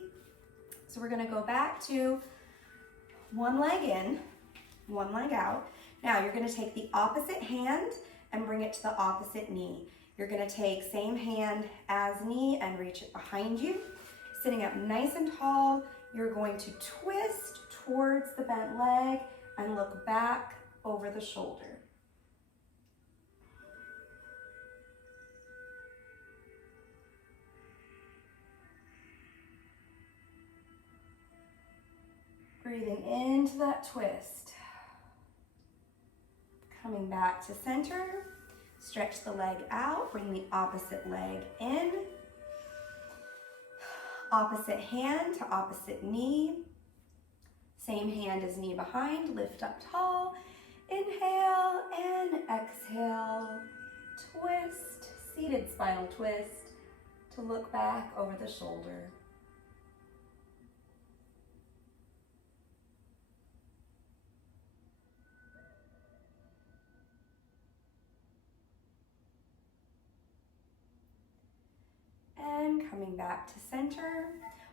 So we're going to go back to one leg in, one leg out. Now you're going to take the opposite hand and bring it to the opposite knee. You're going to take same hand as knee and reach it behind you. Sitting up nice and tall, you're going to twist towards the bent leg and look back over the shoulder. Breathing into that twist. Coming back to center, stretch the leg out, bring the opposite leg in. Opposite hand to opposite knee. Same hand as knee behind, lift up tall. Inhale and exhale. Twist, seated spinal twist to look back over the shoulder. And coming back to center.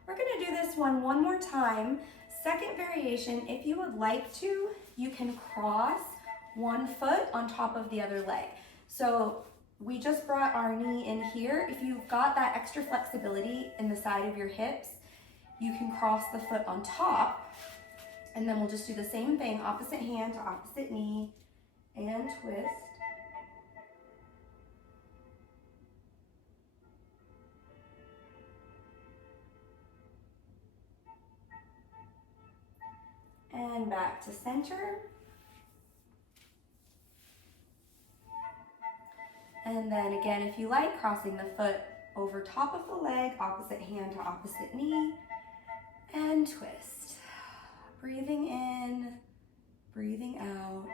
We're going to do this one more time. Second variation, if you would like to, you can cross one foot on top of the other leg. So we just brought our knee in here. If you've got that extra flexibility in the side of your hips, you can cross the foot on top. And then we'll just do the same thing, opposite hand to opposite knee, and twist. And back to center. And then again, if you like, crossing the foot over top of the leg, opposite hand to opposite knee, and twist. Breathing in, breathing out.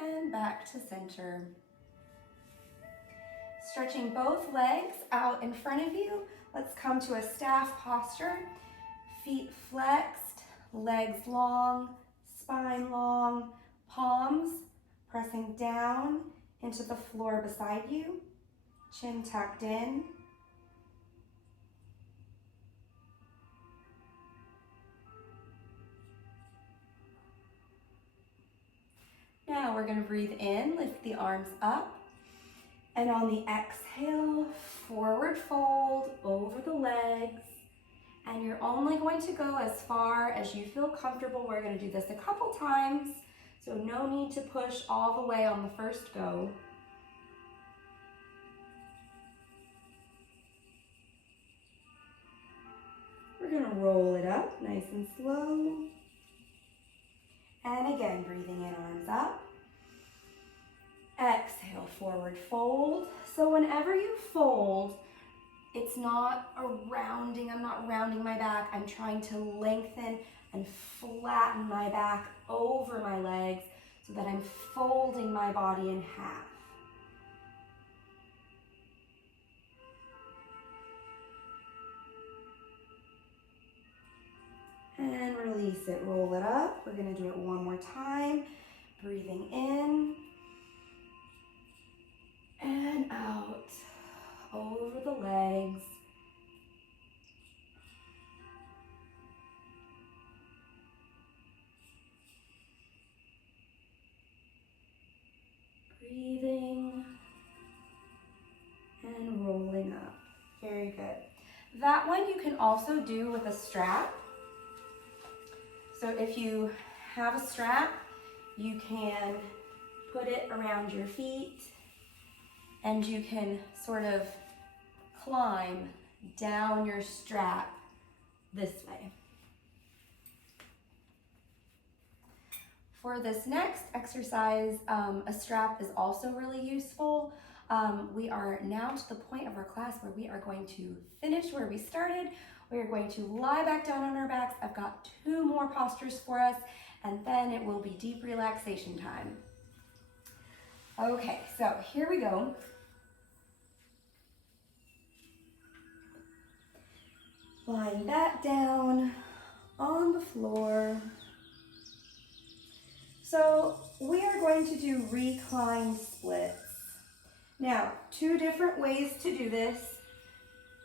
And back to center. Stretching both legs out in front of you. Let's come to a staff posture. Feet flexed, legs long, spine long, palms pressing down into the floor beside you. Chin tucked in. Now we're going to breathe in, lift the arms up. And on the exhale, forward fold over the legs. And you're only going to go as far as you feel comfortable. We're going to do this a couple times. So no need to push all the way on the first go. We're gonna roll it up nice and slow. And again, breathing in, arms up. Exhale, forward fold. So whenever you fold, it's not a rounding, I'm not rounding my back. I'm trying to lengthen and flatten my back over my legs so that I'm folding my body in half. And release it, roll it up. We're gonna do it one more time. Breathing in and out, over the legs. Breathing and rolling up. Very good. That one you can also do with a strap. So if you have a strap, you can put it around your feet and you can sort of climb down your strap this way. For this next exercise, a strap is also really useful. We are now to the point of our class where we are going to finish where we started. We are going to lie back down on our backs. I've got 2 more postures for us, and then it will be deep relaxation time. Okay, so here we go. Lying back down on the floor. So we are going to do reclined splits. Now, 2 different ways to do this.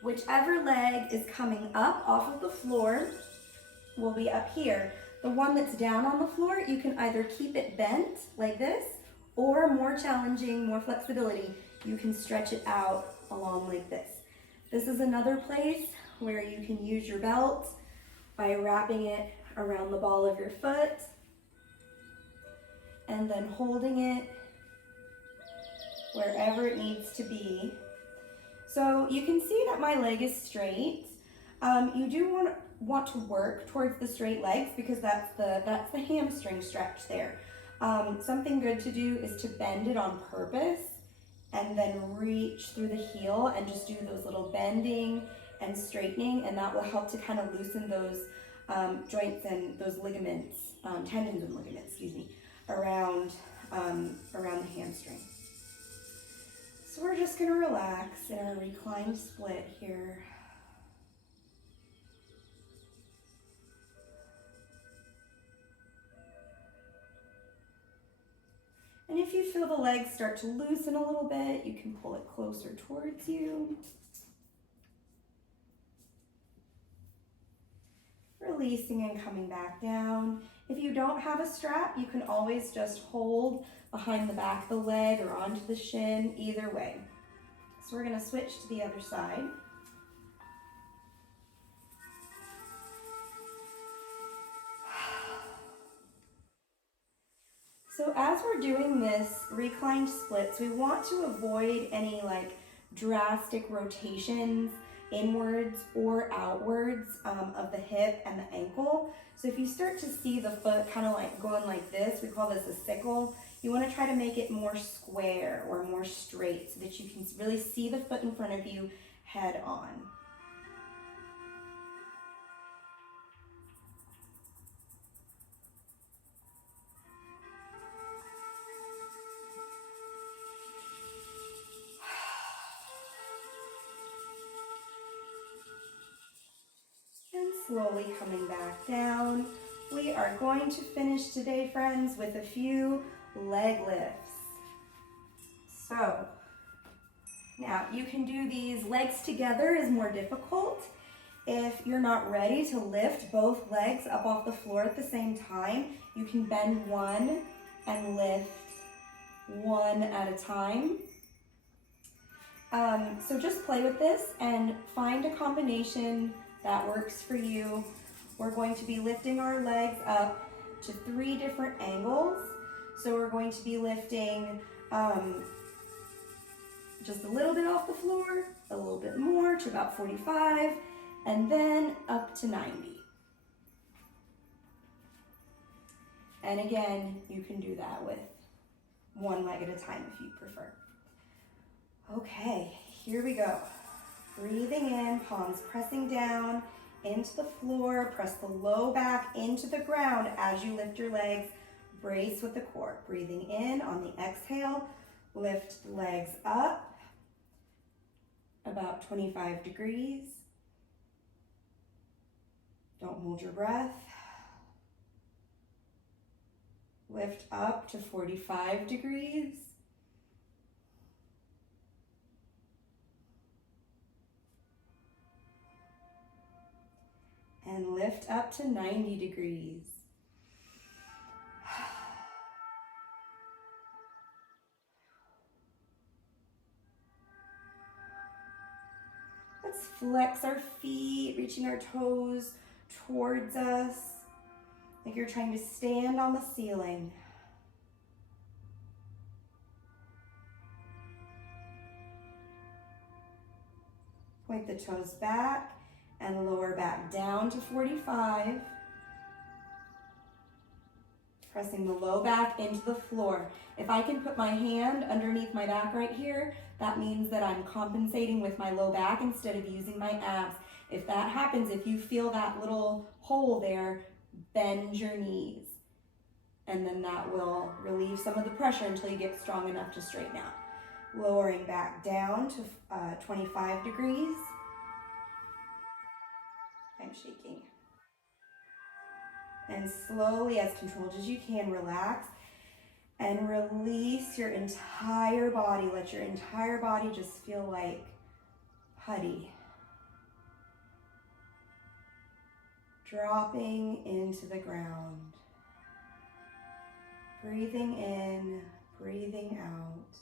Whichever leg is coming up off of the floor will be up here. The one that's down on the floor, you can either keep it bent like this, or more challenging, more flexibility, you can stretch it out along like this. This is another place where you can use your belt by wrapping it around the ball of your foot and then holding it wherever it needs to be. So you can see that my leg is straight. You do want to work towards the straight legs because that's the hamstring stretch there. Something good to do is to bend it on purpose and then reach through the heel and just do those little bending and straightening, and that will help to kind of loosen those joints and those ligaments, tendons and ligaments, excuse me, around the hamstring. So we're just gonna relax in our reclined split here. And if you feel the legs start to loosen a little bit, you can pull it closer towards you. Releasing and coming back down. If you don't have a strap, you can always just hold behind the back of the leg or onto the shin, either way. So we're gonna switch to the other side. So as we're doing this reclined splits, we want to avoid any drastic rotations inwards or outwards of the hip and the ankle. So if you start to see the foot kind of going like this, we call this a sickle, you want to try to make it more square or more straight so that you can really see the foot in front of you head on. Slowly coming back down. We are going to finish today, friends, with a few leg lifts. So now you can do these legs together is more difficult. If you're not ready to lift both legs up off the floor at the same time, you can bend one and lift one at a time. So just play with this and find a combination that works for you. We're going to be lifting our legs up to 3 different angles. So we're going to be lifting just a little bit off the floor, a little bit more to about 45, and then up to 90. And again, you can do that with one leg at a time if you prefer. Okay, here we go. Breathing in, palms pressing down into the floor. Press the low back into the ground as you lift your legs. Brace with the core. Breathing in on the exhale, lift the legs up about 25 degrees. Don't hold your breath. Lift up to 45 degrees. And lift up to 90 degrees. Let's flex our feet, reaching our toes towards us, like you're trying to stand on the ceiling. Point the toes back and lower back down to 45. Pressing the low back into the floor. If I can put my hand underneath my back right here, that means that I'm compensating with my low back instead of using my abs. If that happens, if you feel that little hole there, bend your knees. And then that will relieve some of the pressure until you get strong enough to straighten out. Lowering back down to 25 degrees. I'm shaking. And slowly, as controlled as you can, relax and release your entire body. Let your entire body just feel like putty. Dropping into the ground. Breathing in, breathing out.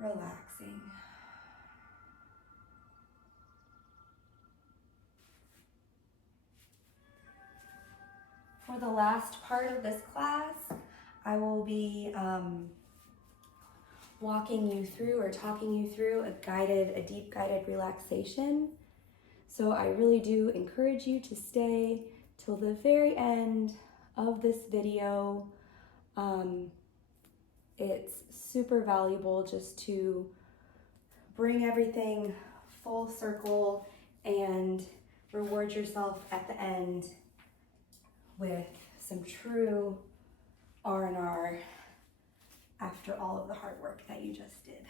Relaxing. For the last part of this class, I will be walking you through or talking you through a deep guided relaxation. So I really do encourage you to stay till the very end of this video. It's super valuable just to bring everything full circle and reward yourself at the end with some true R&R after all of the hard work that you just did.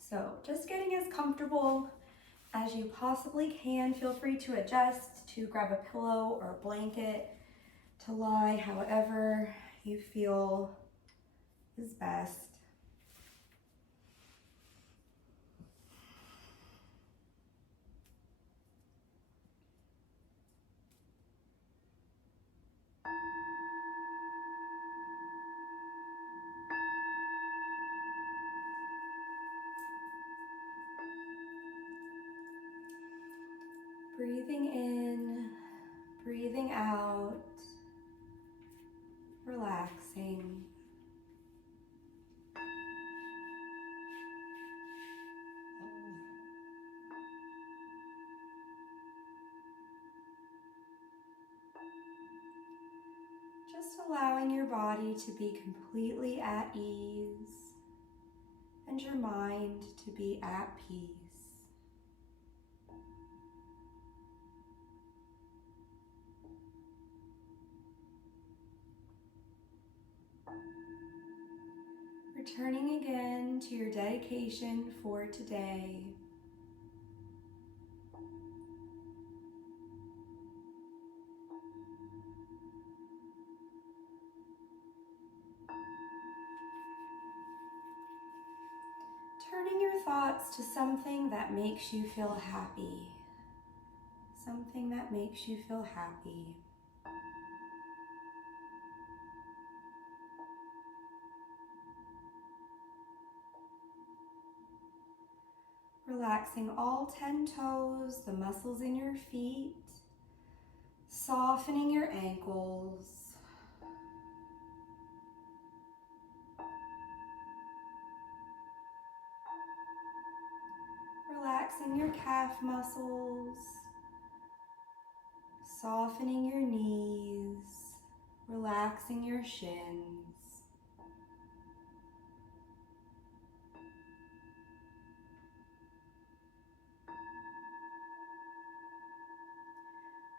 So just getting as comfortable as you possibly can. Feel free to adjust, to grab a pillow or a blanket, to lie however you feel is best. Breathing in, breathing out, relaxing. Just allowing your body to be completely at ease and your mind to be at peace. Returning again to your dedication for today. Turning your thoughts to something that makes you feel happy. Something that makes you feel happy. Relaxing all 10 toes, the muscles in your feet, softening your ankles. Relaxing your calf muscles, softening your knees, relaxing your shins.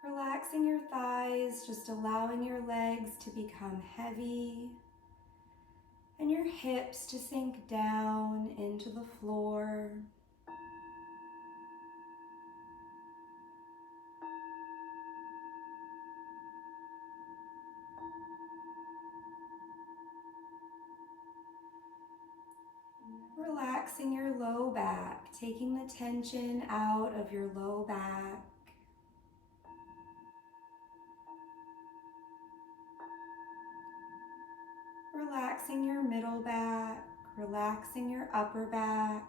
Relaxing your thighs, just allowing your legs to become heavy and your hips to sink down into the floor. Relaxing your low back, taking the tension out of your low back. Relaxing your middle back, relaxing your upper back,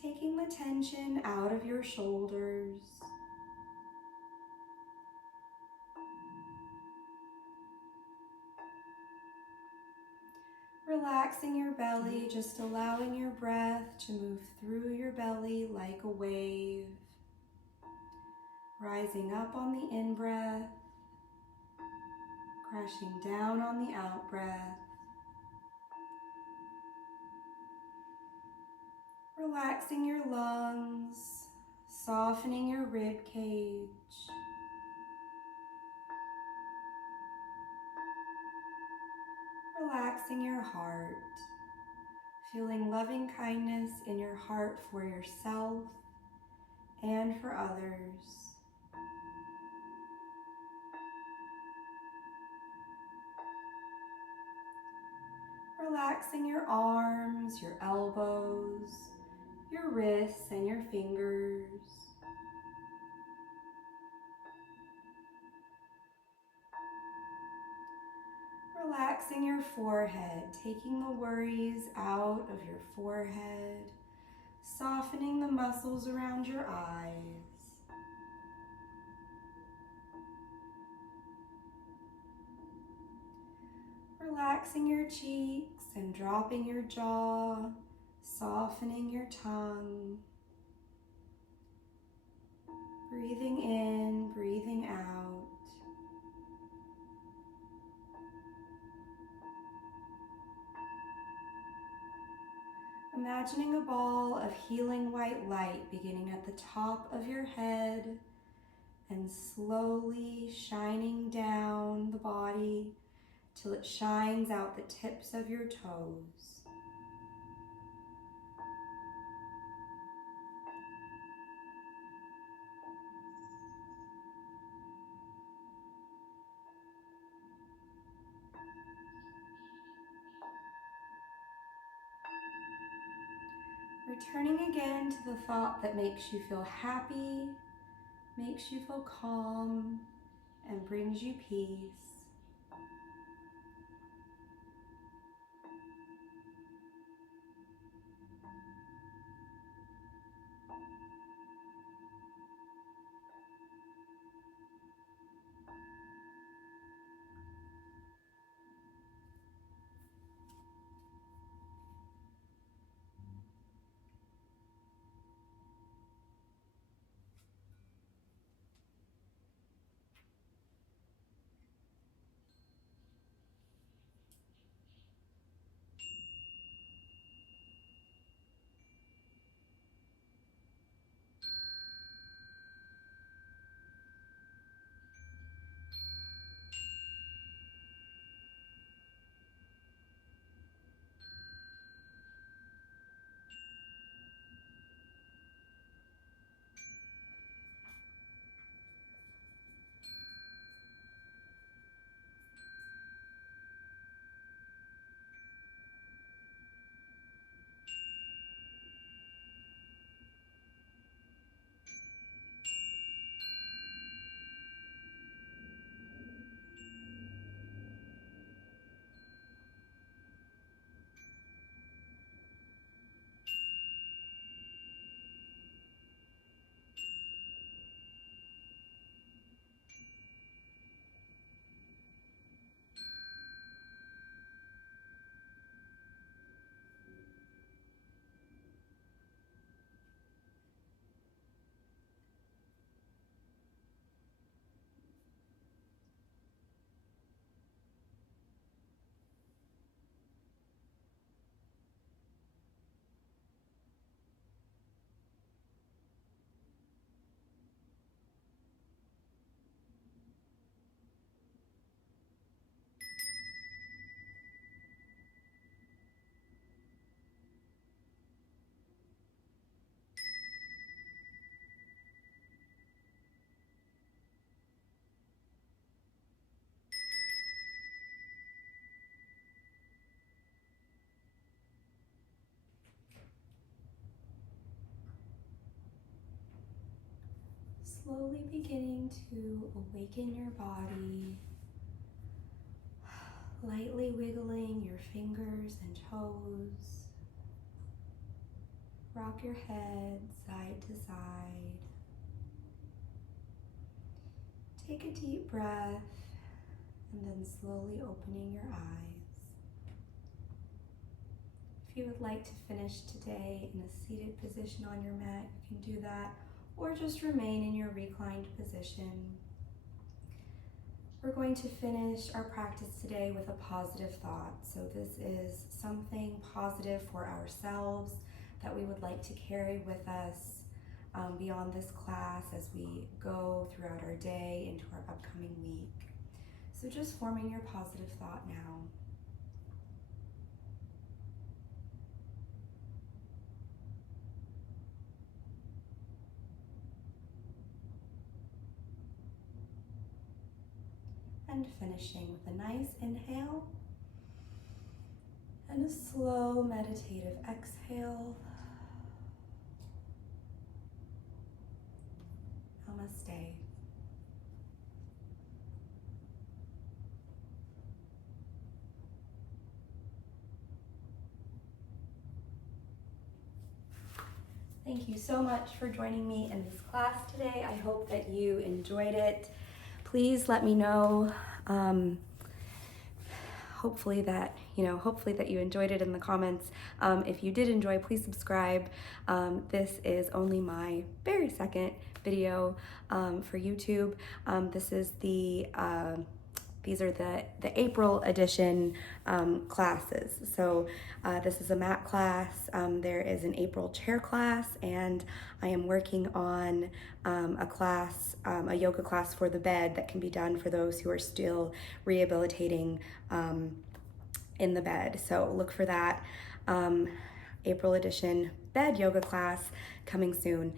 taking the tension out of your shoulders. Relaxing your belly, just allowing your breath to move through your belly like a wave. Rising up on the in-breath, crashing down on the out-breath. Relaxing your lungs, softening your rib cage. Relaxing your heart, feeling loving kindness in your heart for yourself and for others. Relaxing your arms, your elbows, your wrists and your fingers. Relaxing your forehead, taking the worries out of your forehead, softening the muscles around your eyes. Relaxing your cheeks and dropping your jaw, softening your tongue. Breathing in, breathing out. Imagining a ball of healing white light beginning at the top of your head and slowly shining down the body till it shines out the tips of your toes. Returning again to the thought that makes you feel happy, makes you feel calm, and brings you peace. slowly beginning to awaken your body, lightly wiggling your fingers and toes. Rock your head side to side. Take a deep breath and then slowly opening your eyes. If you would like to finish today in a seated position on your mat, you can do that, or just remain in your reclined position. We're going to finish our practice today with a positive thought. So this is something positive for ourselves that we would like to carry with us beyond this class as we go throughout our day into our upcoming week. So just forming your positive thought now. And finishing with a nice inhale and a slow meditative exhale. Namaste. Thank you so much for joining me in this class today. I hope that you enjoyed it. Please let me know, hopefully that you enjoyed it in the comments. If you did enjoy, please subscribe. This is only my very second video for YouTube. These are the April edition classes. So this is a mat class. There is an April chair class, and I am working on a yoga class for the bed that can be done for those who are still rehabilitating in the bed. So look for that April edition bed yoga class coming soon.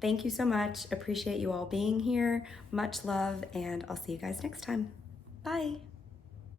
Thank you so much. Appreciate you all being here. Much love, and I'll see you guys next time. Bye.